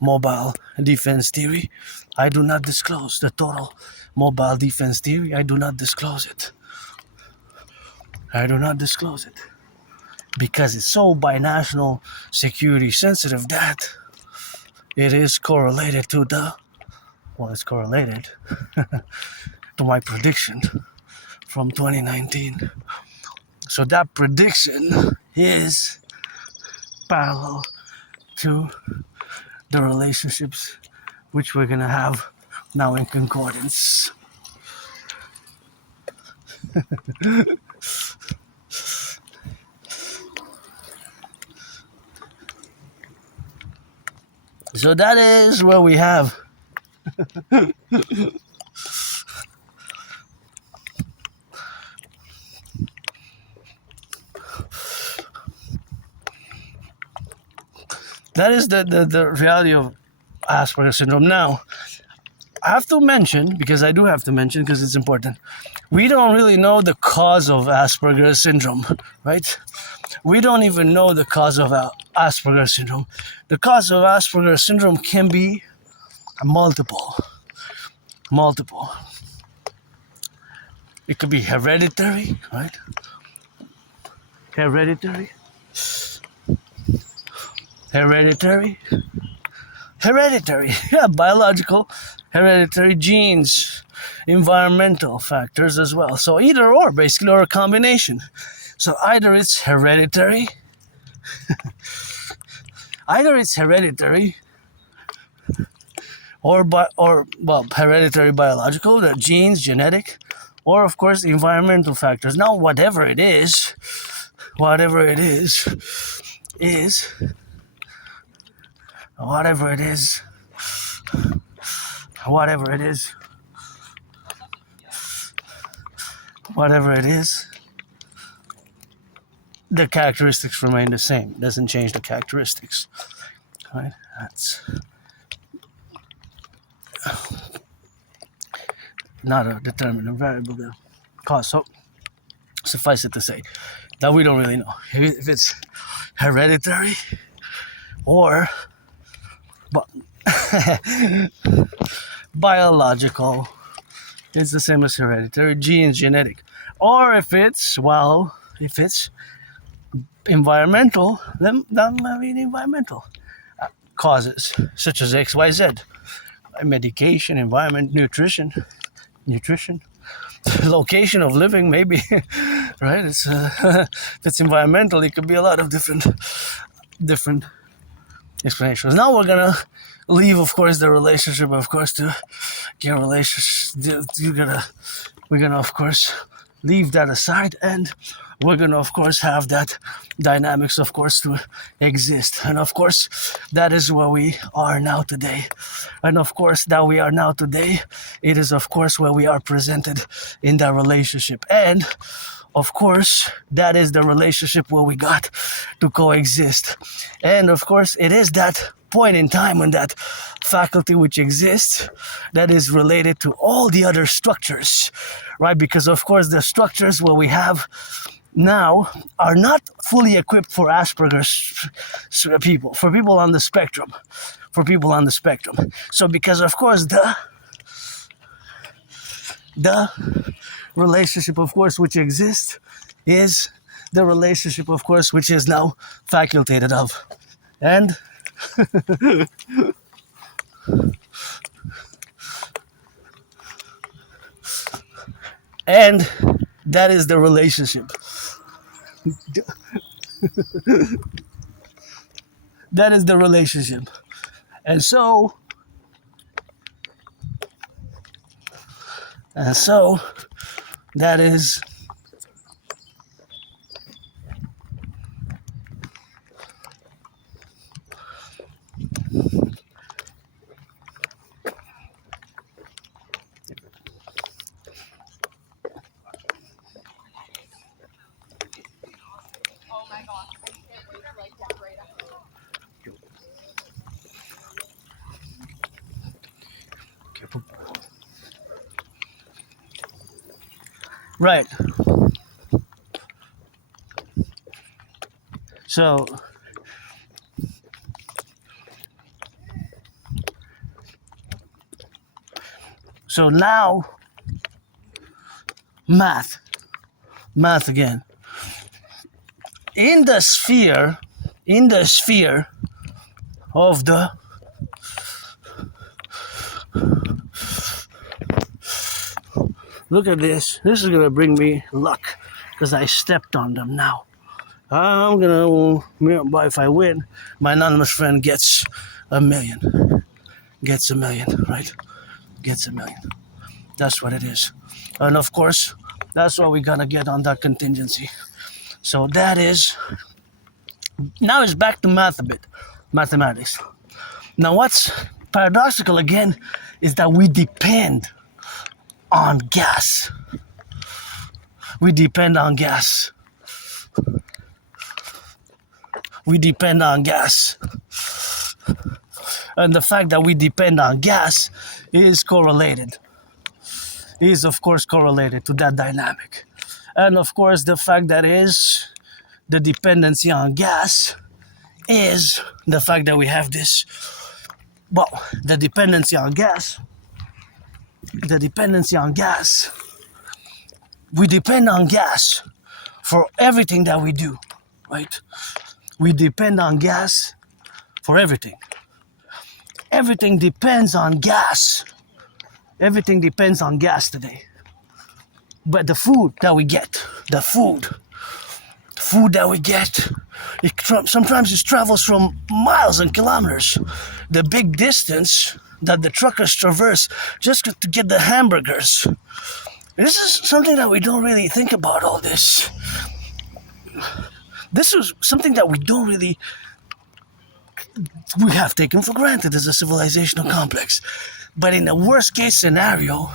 mobile defense theory, I do not disclose. The total mobile defense theory, I do not disclose it. Because it's so by national security sensitive that it is correlated to it's correlated to my prediction from 2019. So that prediction is parallel to the relationships which we're going to have now in concordance. So that is where we have That is the reality of Asperger's syndrome. Now, I have to mention, because I do have to mention, because it's important, we don't really know the cause of Asperger's syndrome, right? We don't even know the cause of Asperger's syndrome. The cause of Asperger's syndrome can be multiple. It could be hereditary, right? Hereditary, yeah, biological, hereditary, genes, environmental factors as well. So either or, basically, or a combination. So either it's hereditary, or hereditary biological, the genes, genetic, or of course environmental factors. Now, whatever it is, the characteristics remain the same. It doesn't change the characteristics. Right? That's not a determinant variable there. Cause. So suffice it to say that we don't really know if it's hereditary or biological. It's the same as hereditary, genes, genetic, or if it's environmental, then that might be environmental causes such as XYZ, medication, environment, nutrition, location of living, maybe, right? It's if it's environmental, it could be a lot of different explanations. Now we're gonna leave, of course, the relationship, of course, to get a relationship. We're gonna, of course, leave that aside, and we're gonna, of course, have that dynamics, of course, to exist. And of course, that is where we are now today. And of course, that we are now today, it is, of course, where we are presented in that relationship. And of course, that is the relationship where we got to coexist. And of course, it is that point in time when that faculty which exists that is related to all the other structures, right? Because of course, the structures where we have now are not fully equipped for Asperger's people, for people on the spectrum. So because of course the relationship, of course, which exists is the relationship, of course, which is now facultated of. And and that is the relationship. That is the relationship. And so that is right. So now math again. In the sphere of the look at this. This is gonna bring me luck because I stepped on them now. I'm gonna, if I win, my anonymous friend gets $1 million. Right? Gets $1 million. That's what it is. And of course, that's what we're gonna get on that contingency. So that is, now it's back to math a bit, mathematics. Now what's paradoxical again is that we depend on gas. We depend on gas. And the fact that we depend on gas is correlated, is of course correlated to that dynamic. And of course, the fact that is the dependency on gas is the fact that we have this, well, the dependency on gas, we depend on gas for everything that we do, right? We depend on gas for everything. Everything depends on gas. Everything depends on gas today. But the food that we get, the food that we get, sometimes it travels from miles and kilometers. The big distance that the truckers traverse just to get the hamburgers. This is something that we don't really think about, all this. This is something that we have taken for granted as a civilizational complex. But in a worst case scenario,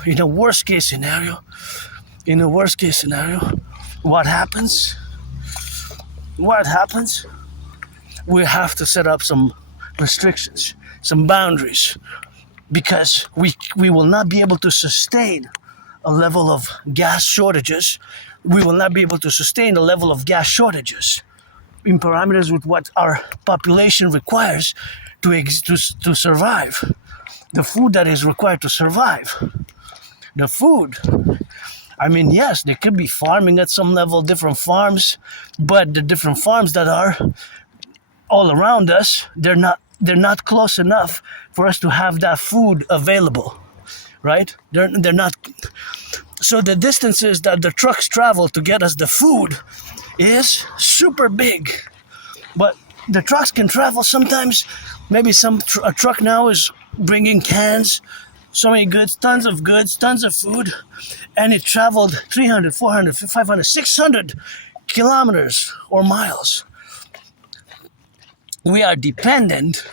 what happens? We have to set up some restrictions, some boundaries, because we will not be able to sustain a level of gas shortages. We will not be able to sustain a level of gas shortages in parameters with what our population requires to survive. The food that is required to survive. The food. I mean, yes, they could be farming at some level, different farms, but the different farms that are all around us, they're not close enough for us to have that food available, right? They're not. So the distances that the trucks travel to get us the food is super big. But the trucks can travel sometimes. Maybe a truck now is bringing cans, so many goods, tons of food, and it traveled 300, 400, 500, 600 kilometers or miles. We are dependent,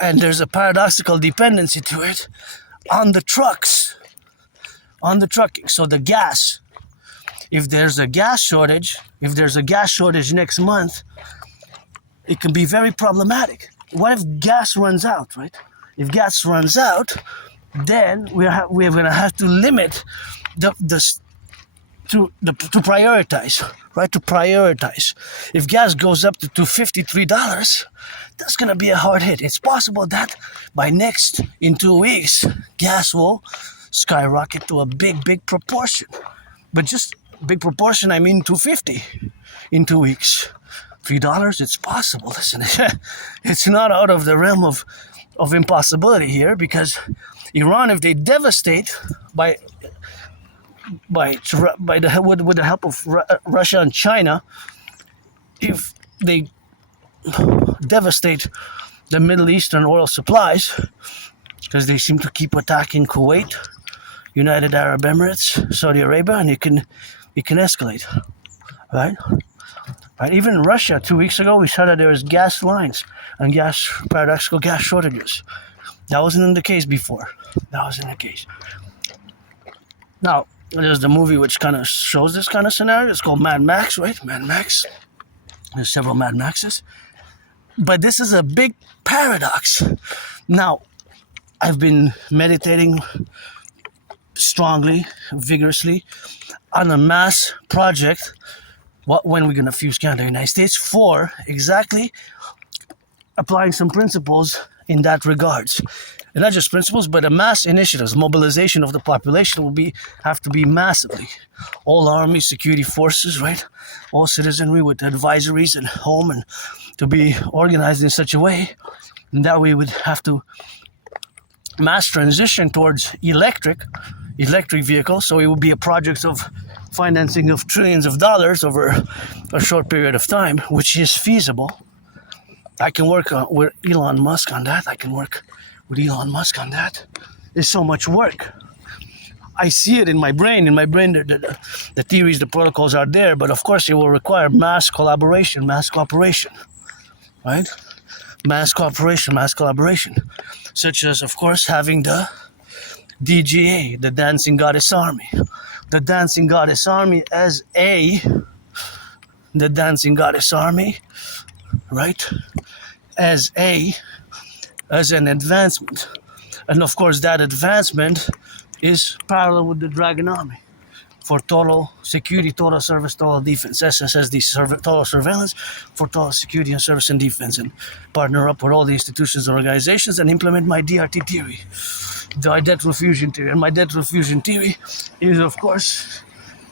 and there's a paradoxical dependency to it, on the trucks, on the trucking. So the gas, if there's a gas shortage next month, it can be very problematic. What if gas runs out, right? If gas runs out, then we're going to have to limit to prioritize, right? To prioritize. If gas goes up to $53, that's going to be a hard hit. It's possible that in 2 weeks, gas will skyrocket to a big proportion. But just big proportion, I mean $2.50 in 2 weeks. $3, it's possible. Listen, it's not out of the realm of impossibility here, because Iran, if they devastate with the help of Russia and China, if they devastate the Middle Eastern oil supplies, because they seem to keep attacking Kuwait, United Arab Emirates, Saudi Arabia, and it can escalate, right? Right? Even in Russia, 2 weeks ago, we saw that there was gas lines and paradoxical gas shortages. That wasn't the case before. Now, there's the movie which kind of shows this kind of scenario. It's called Mad Max, right? Mad Max. There's several Mad Maxes. But this is a big paradox. Now, I've been meditating strongly, vigorously, on a mass project. When we're going to fuse Canada and the United States, for exactly applying some principles in that regards. And not just principles, but a mass initiatives. Mobilization of the population will have to be massively. All army, security forces, right? All citizenry with advisories and home, and to be organized in such a way that we would have to mass transition towards electric vehicles. So it would be a project of financing of trillions of dollars over a short period of time, which is feasible. I can work with Elon Musk on that. There's so much work. I see it in my brain. The theories, the protocols are there, but of course it will require mass cooperation, right? Mass collaboration, such as, of course, having the DGA, the Dancing Goddess Army. The Dancing Goddess Army right? As an advancement. And of course, that advancement is parallel with the Dragon Army for total security, total service, total defense. SSSD, total surveillance for total security and service and defense, and partner up with all the institutions and organizations and implement my DRT theory, the identical fusion theory. And my identical fusion theory is, of course,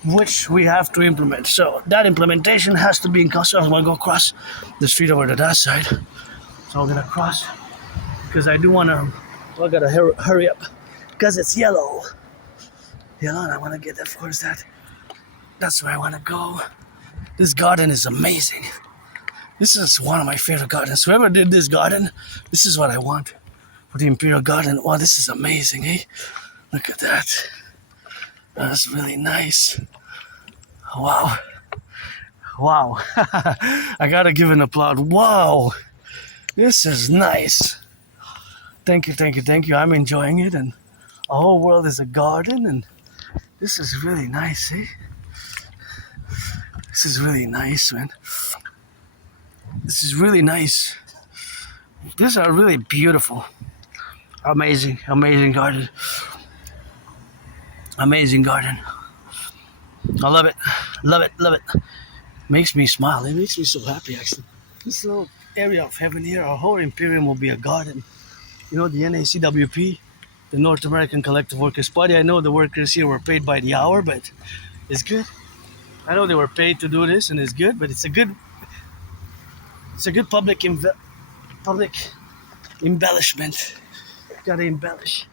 which we have to implement. So that implementation has to be in concert. I'm going to go across the street over to that side. So I'm going to cross because I do want to, I got to hurry up because it's yellow. Yellow, and I want to get, of course, that's where I want to go. This garden is amazing. This is one of my favorite gardens. Whoever did this garden, this is what I want for the Imperial garden. Wow, this is amazing, eh? Look at that. That's really nice. Wow. Wow. I gotta give an applaud. Wow. This is nice. Thank you, thank you, thank you. I'm enjoying it, and the whole world is a garden, and this is really nice, eh? This is really nice, man. This is really nice. These are really beautiful. Amazing, amazing garden. Amazing garden. I love it. Love it, love it. Makes me smile. It makes me so happy, actually. This little area of heaven here, our whole Imperium will be a garden. You know, the N.A.C.W.P, the North American Collective Workers Party. I know the workers here were paid by the hour, but it's good. I know they were paid to do this, and it's good, but it's a good public embellishment. Gotta embellish.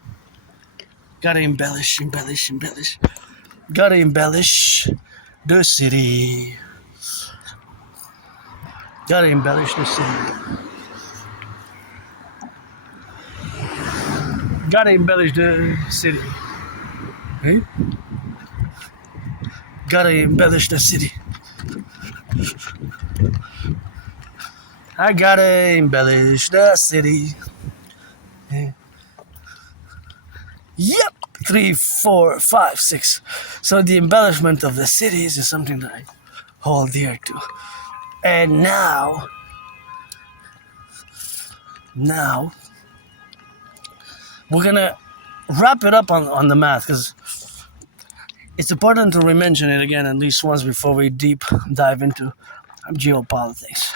Gotta embellish the city. Gotta embellish the city. Gotta embellish the city. Hey? Gotta embellish the city. I gotta embellish the city. Hey. Yep! 3, 4, 5, 6. So the embellishment of the cities is something that I hold dear to. And now, we're gonna wrap it up on the math, because it's important to re-mention it again at least once before we deep dive into geopolitics.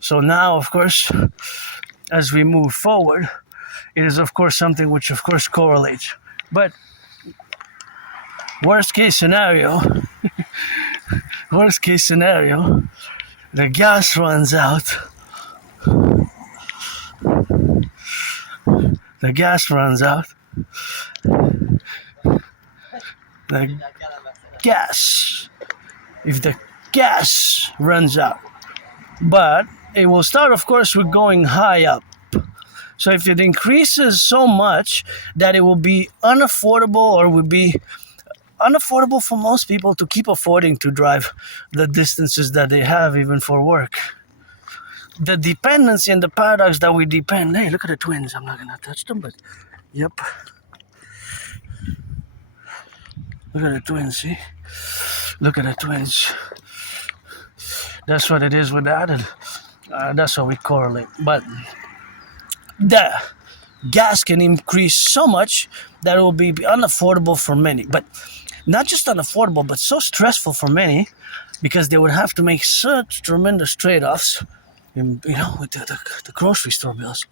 So now, of course, as we move forward, it is, of course, something which, of course, correlates. But worst case scenario, the gas runs out. The gas runs out. If the gas runs out. But it will start, of course, with going high up. So if it increases so much that it will be unaffordable, or would be unaffordable for most people to keep affording to drive the distances that they have even for work. The dependency and the paradox that we depend. Hey, look at the twins. I'm not going to touch them, but yep. Look at the twins, see? Look at the twins. That's what it is with that, and that's how we correlate. But the gas can increase so much that it will be unaffordable for many. But not just unaffordable, but so stressful for many, because they would have to make such tremendous trade-offs, with the grocery store bills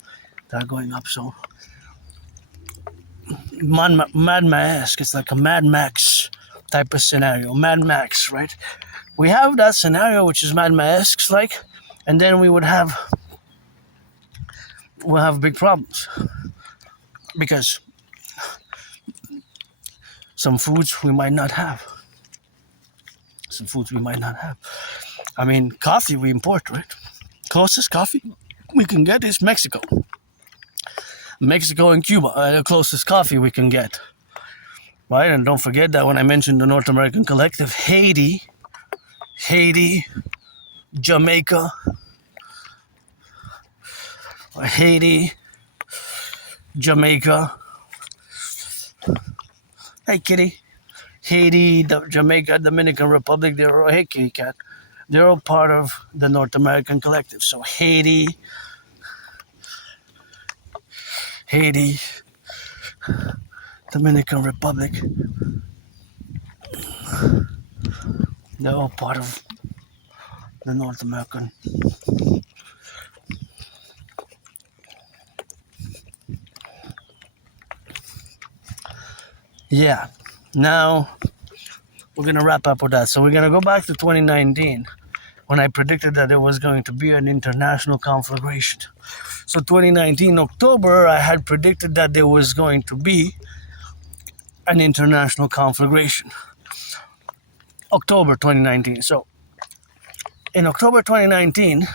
that are going up. So Mad Max, it's like a Mad Max type of scenario. Mad Max, right? We have that scenario, which is Mad Max like, and then we'll have big problems, because some foods we might not have. I mean, coffee we import, right? Closest coffee we can get is Mexico. Mexico and Cuba are the closest coffee we can get. Right? And don't forget that when I mentioned the North American Collective, Haiti, Jamaica, hey kitty, Haiti, Jamaica, Dominican Republic, hey kitty cat, they're all part of the North American Collective. So Haiti, Dominican Republic, they're all part of the North American. Yeah, now we're gonna wrap up with that. So we're gonna go back to 2019 when I predicted that there was going to be an international conflagration. So 2019 October, I had predicted that there was going to be an international conflagration. October 2019. So in October 2019,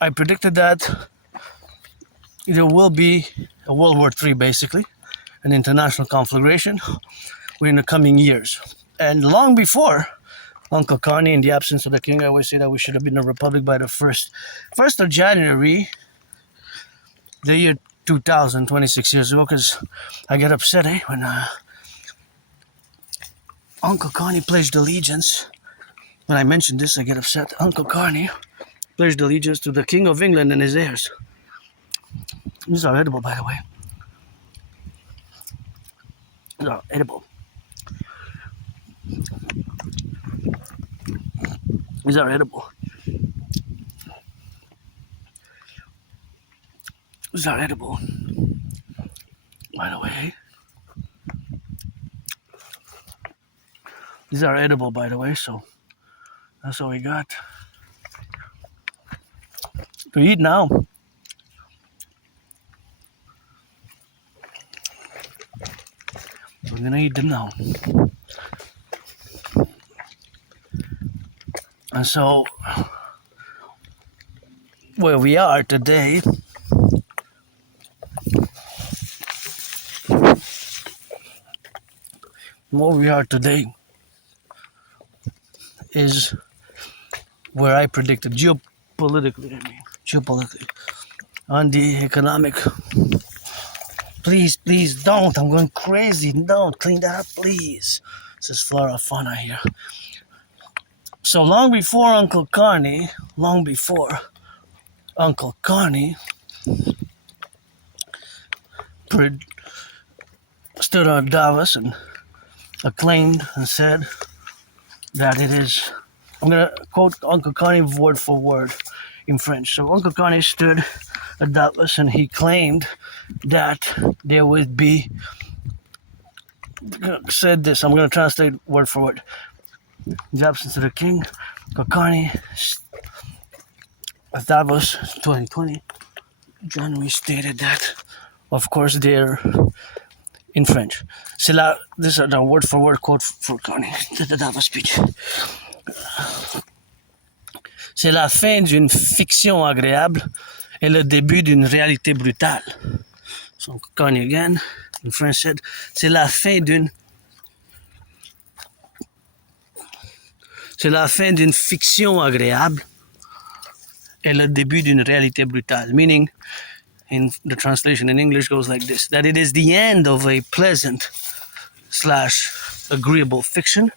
I predicted that there will be a World War III, basically, an international conflagration within the coming years. And long before Uncle Connie, in the absence of the king, I always say that we should have been a republic by the 1st of January, the year 2000, 26 years ago, because I get upset when Uncle Connie pledged allegiance. When I mention this, I get upset. Uncle Connie pledged allegiance to the King of England and his heirs. These are edible, by the way. These are edible. These are edible. These are edible. By the way. These are edible, by the way, so that's all we got to eat now. We're gonna eat them now. And so, where we are today, is where I predicted geopolitically, on the economic. Please don't. I'm going crazy. Don't clean that up, please. This is flora fauna here. So long before Uncle Connie stood on Davos and acclaimed and said that it is, I'm going to quote Uncle Connie word for word in French. So Uncle Connie stood at Davos and he claimed that there would be, said this, I'm going to translate word for word. In the absence of the king, Uncle Connie at Davos 2020, January stated that, of course, they're in French. This is the word for word quote for Connie, the Davos speech. C'est la fin d'une fiction agréable et le début d'une réalité brutale. So Connie again, in French said, c'est la fin d'une fiction agréable et le début d'une réalité brutale. Meaning, in the translation in English goes like this, that it is the end of a pleasant / agreeable fiction,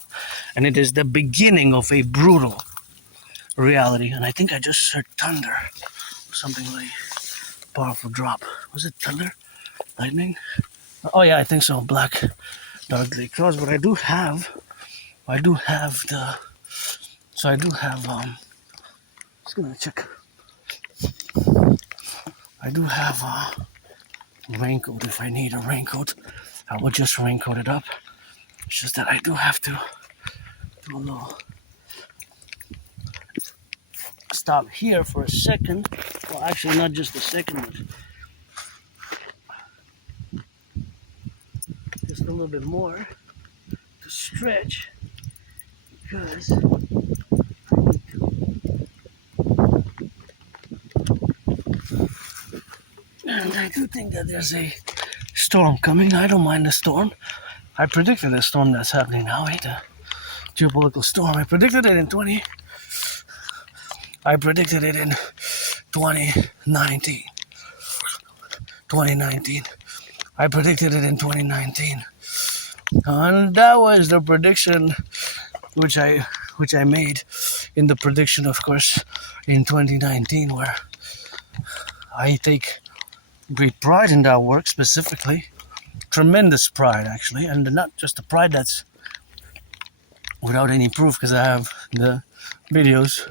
and it is the beginning of a brutal reality. And I think I just heard thunder, something like powerful drop. Was it thunder? Lightning? Oh yeah, I think so. Black, dark gray clouds. But I do have just gonna check. I do have a raincoat. If I need a raincoat, I will just raincoat it up. It's just that I do have to do a little stop here for a second. Well, actually, not just a second, but just a little bit more to stretch, because and I do think that there's a storm coming. I don't mind the storm. I predicted the storm that's happening now, right? The geopolitical storm. I predicted it in 2019. I predicted it in 2019. And that was the prediction which I which I made in the prediction, of course, in 2019, where I take great pride in that work specifically. Tremendous pride, actually, and not just the pride that's without any proof, because I have the videos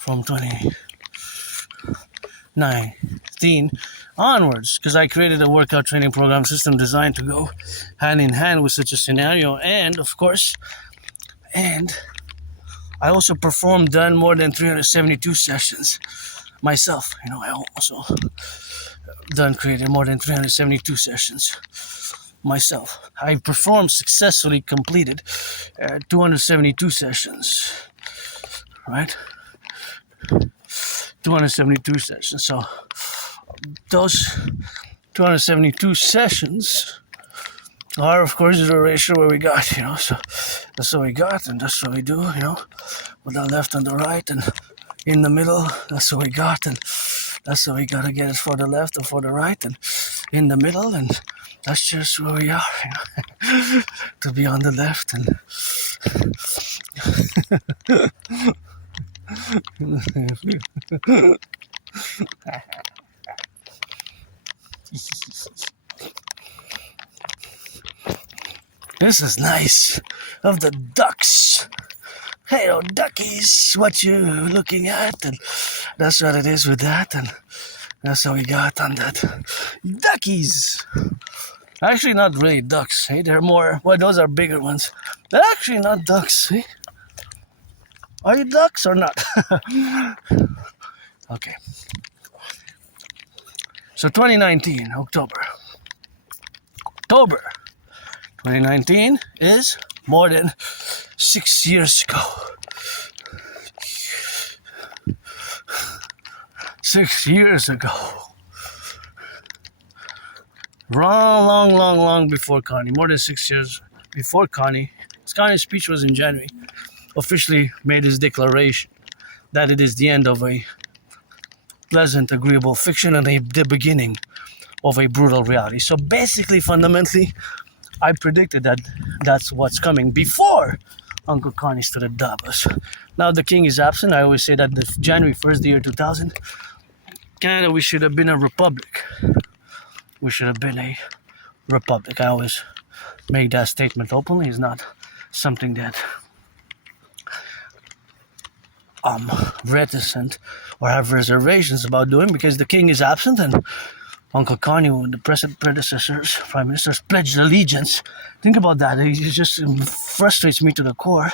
from 2019 onwards, because I created a workout training program system designed to go hand in hand with such a scenario. And of course, and I also done more than 372 sessions myself. I also created more than 372 sessions myself. I performed successfully completed 272 sessions, right? 272 sessions. So those 272 sessions are, of course, the ratio where we got, so that's what we got, and that's what we do, with the left and the right, and in the middle, that's what we got, and that's what we gotta get it for the left or for the right, and in the middle, and that's just where we are, to be on the left, and this is nice, of the ducks. Hey, oh, duckies, what you looking at? And that's what it is with that, and that's what we got on that. Duckies. Actually, not really ducks, hey? They're more, well, those are bigger ones. They're actually not ducks, hey? Are you ducks or not? Okay. So 2019, October 2019 is more than 6 years ago. 6 years ago. Long before Connie. More than 6 years before Connie. Connie's speech was in January. Officially made his declaration that it is the end of a pleasant, agreeable fiction and the beginning of a brutal reality. So basically, fundamentally, I predicted that that's what's coming before Uncle Connie stood at Davos. Now the king is absent. I always say that the January 1st, the year 2000, Canada, we should have been a republic. We should have been a republic. I always make that statement openly. It's not something that I'm reticent or have reservations about doing, because the king is absent and Uncle Connie and the predecessors, prime ministers, pledged allegiance. Think about that. It just frustrates me to the core.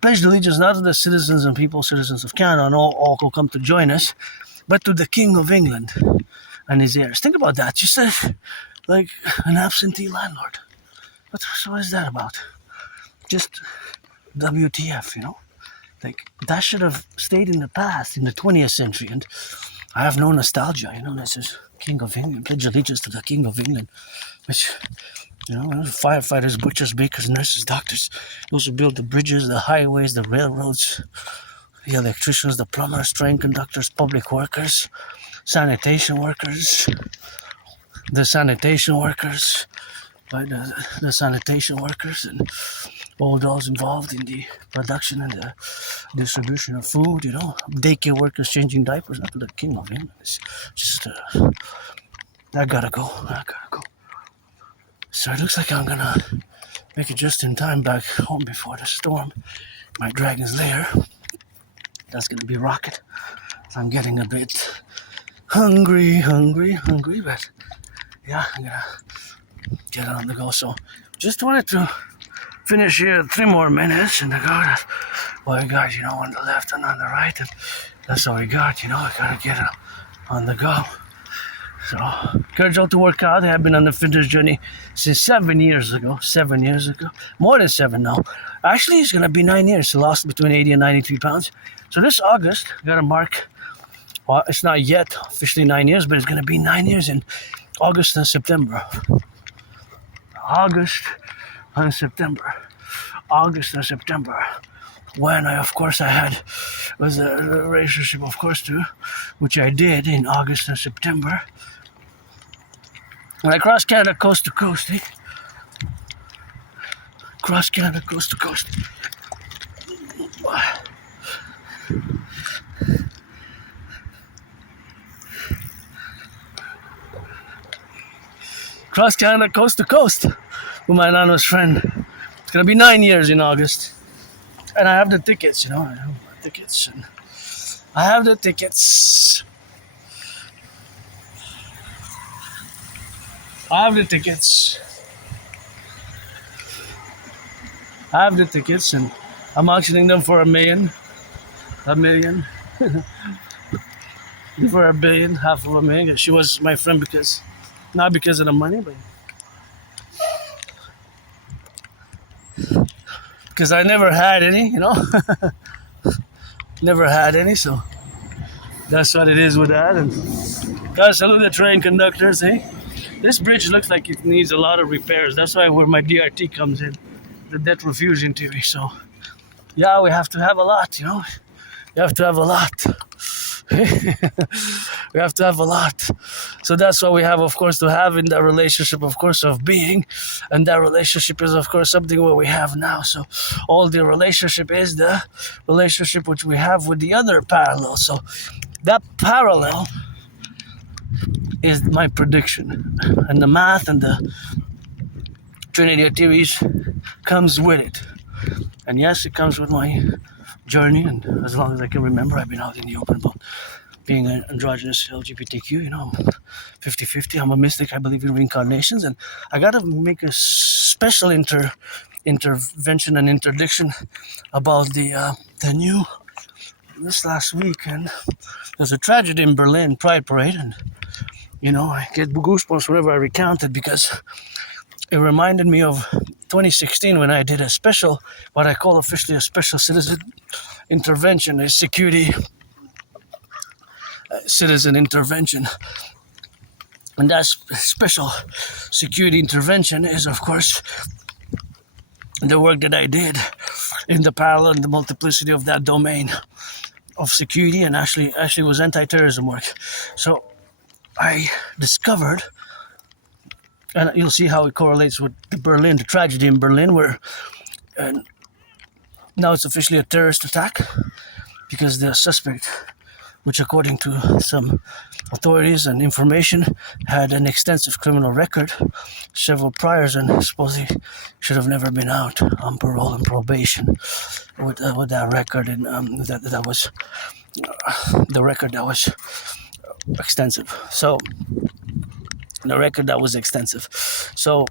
Pledged allegiance not to the citizens of Canada and all who come to join us, but to the King of England and his heirs. Think about that. You said like an absentee landlord. What is that about? Just WTF, Like, that should have stayed in the past, in the 20th century, and I have no nostalgia, this is King of England, pledge allegiance to the King of England, which, firefighters, butchers, bakers, nurses, doctors, those who build the bridges, the highways, the railroads, the electricians, the plumbers, train conductors, public workers, sanitation workers, the sanitation workers, and all those involved in the production and the distribution of food, daycare workers changing diapers, not to the King of England. It's just, I gotta go. So it looks like I'm gonna make it just in time back home before the storm. My dragon's lair. That's gonna be Rocket. I'm getting a bit hungry, but yeah, I'm gonna get on the go. So just wanted to finish here 3 more minutes and I got what I got, on the left and on the right, and that's all we got, I gotta get on the go. So encourage you all to work out. I have been on the fitness journey since 7 years ago, more than 7 now. Actually, it's gonna be 9 years. I lost between 80 and 93 pounds. So this August, I gotta mark, well, it's not yet officially 9 years, but it's gonna be 9 years in August and September. August and September, when I was a relationship, of course, too, which I did in August and September. When I crossed Canada coast to coast, Cross Canada, coast to coast. Cross Canada, coast to coast with my anonymous friend. It's gonna be 9 years in August. And I have the tickets, I have the tickets. And I have the tickets. I have the tickets. I have the tickets, and I'm auctioning them for $1 million. $1 million. For $1 billion, half of $1 million. She was my friend not because of the money, but because I never had any, never had any, so that's what it is with that. And gotta salute the train conductors, eh? This bridge looks like it needs a lot of repairs. That's why where my DRT comes in, the debt refusion theory. So, yeah, we have to have a lot, You have to have a lot. We have to have a lot. So that's what we have, of course, to have in that relationship, of course, of being. And that relationship is, of course, something what we have now. So all the relationship is the relationship which we have with the other parallel. So that parallel is my prediction. And the math and the Trinity of theories comes with it. And yes, it comes with my journey, and as long as I can remember, I've been out in the open about being an androgynous LGBTQ, 50-50. I'm a mystic, I believe in reincarnations, and I gotta make a special intervention and interdiction about the new, this last weekend, there's a tragedy in Berlin, Pride Parade, and, I get goosebumps whenever I recount it, because it reminded me of 2016 when I did a special, what I call officially a special citizen intervention, a security citizen intervention. And that special security intervention is, of course, the work that I did in the parallel and the multiplicity of that domain of security, and actually was anti-terrorism work. So I discovered, and you'll see how it correlates with the tragedy in Berlin, where now it's officially a terrorist attack, because the suspect, which according to some authorities and information, had an extensive criminal record, several priors, and supposedly should have never been out on parole and probation with that record, and that was the record that was extensive. So the record that was extensive. So,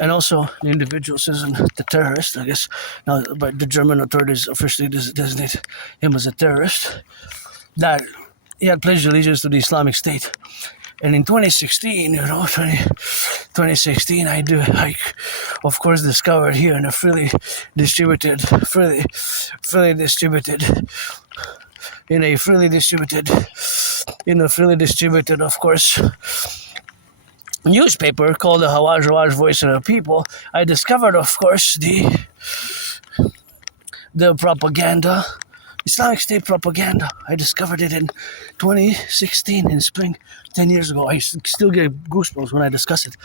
and also the individual citizen, the terrorist, I guess now, but the German authorities officially designate him as a terrorist, that he had pledged allegiance to the Islamic State. And in 2016, 2016, I of course discovered here in a freely distributed, of course, newspaper called the Hawaj Voice of the People, I discovered, of course, the propaganda, Islamic State propaganda. I discovered it in 2016 in spring, 10 years ago. I still get goosebumps when I discuss it.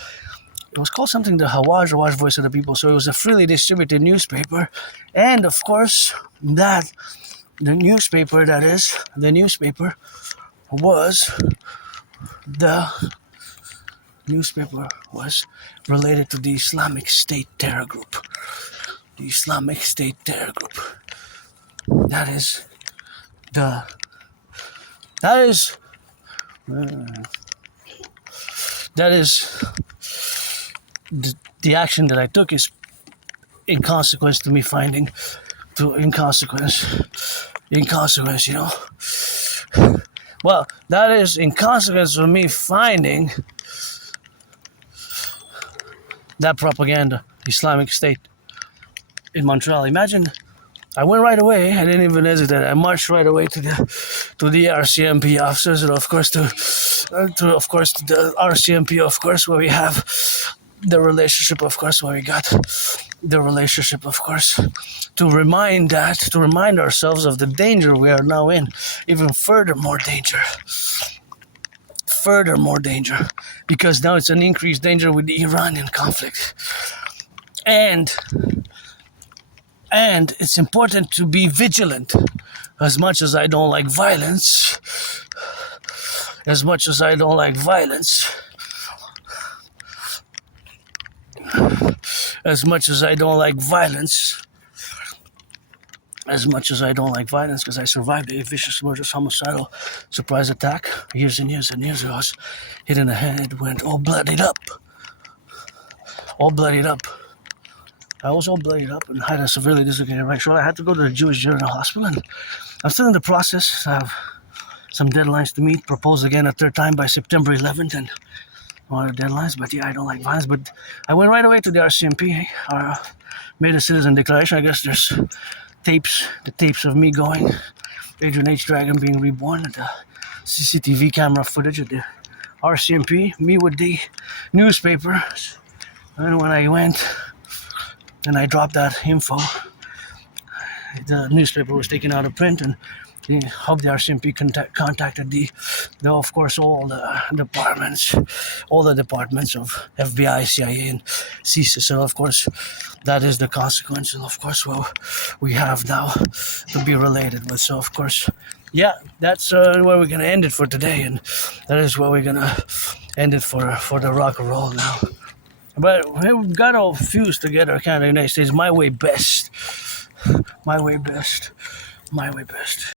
It was called something the Hawaj Voice of the People. So it was a freely distributed newspaper, and of course the newspaper was related to the Islamic State terror group. The Islamic State terror group. That is the action that I took is in consequence to me finding, well, that is in consequence of me finding that propaganda, Islamic State in Montreal. Imagine, I went right away. I didn't even hesitate. I marched right away to the RCMP officers, and of course to the RCMP, of course, where we have the relationship, of course, where we got the relationship, of course, to remind ourselves of the danger we are now in, even further more danger, because now it's an increased danger with the Iranian conflict. and it's important to be vigilant. As much as I don't like violence, as much as I don't like violence, as much as I don't like violence, as much as I don't like violence, because I survived a vicious, murderous, homicidal surprise attack years and years and years ago. I was hit in the head, went all bloodied up. All bloodied up. I was all bloodied up and had a severely dislocated right shoulder. I had to go to the Jewish General Hospital, and I'm still in the process. I have some deadlines to meet, propose again a third time by September 11th, and one of the deadlines. But yeah, I don't like violence. But I went right away to the RCMP, made a citizen declaration. I guess there's the tapes of me going, Adrian H. Dragon being reborn, and the CCTV camera footage of the RCMP, me with the newspaper. And when I went and I dropped that info, the newspaper was taken out of print, and the RCMP contacted of course, all the departments of FBI, CIA, and CISA. So, of course, that is the consequence, and of course, what we have now to be related with. So, of course, yeah, that's where we're gonna end it for today, and that is where we're gonna end it for the rock and roll now. But we've got to fuse together, Canada, United States. My way best. My way best. My way best.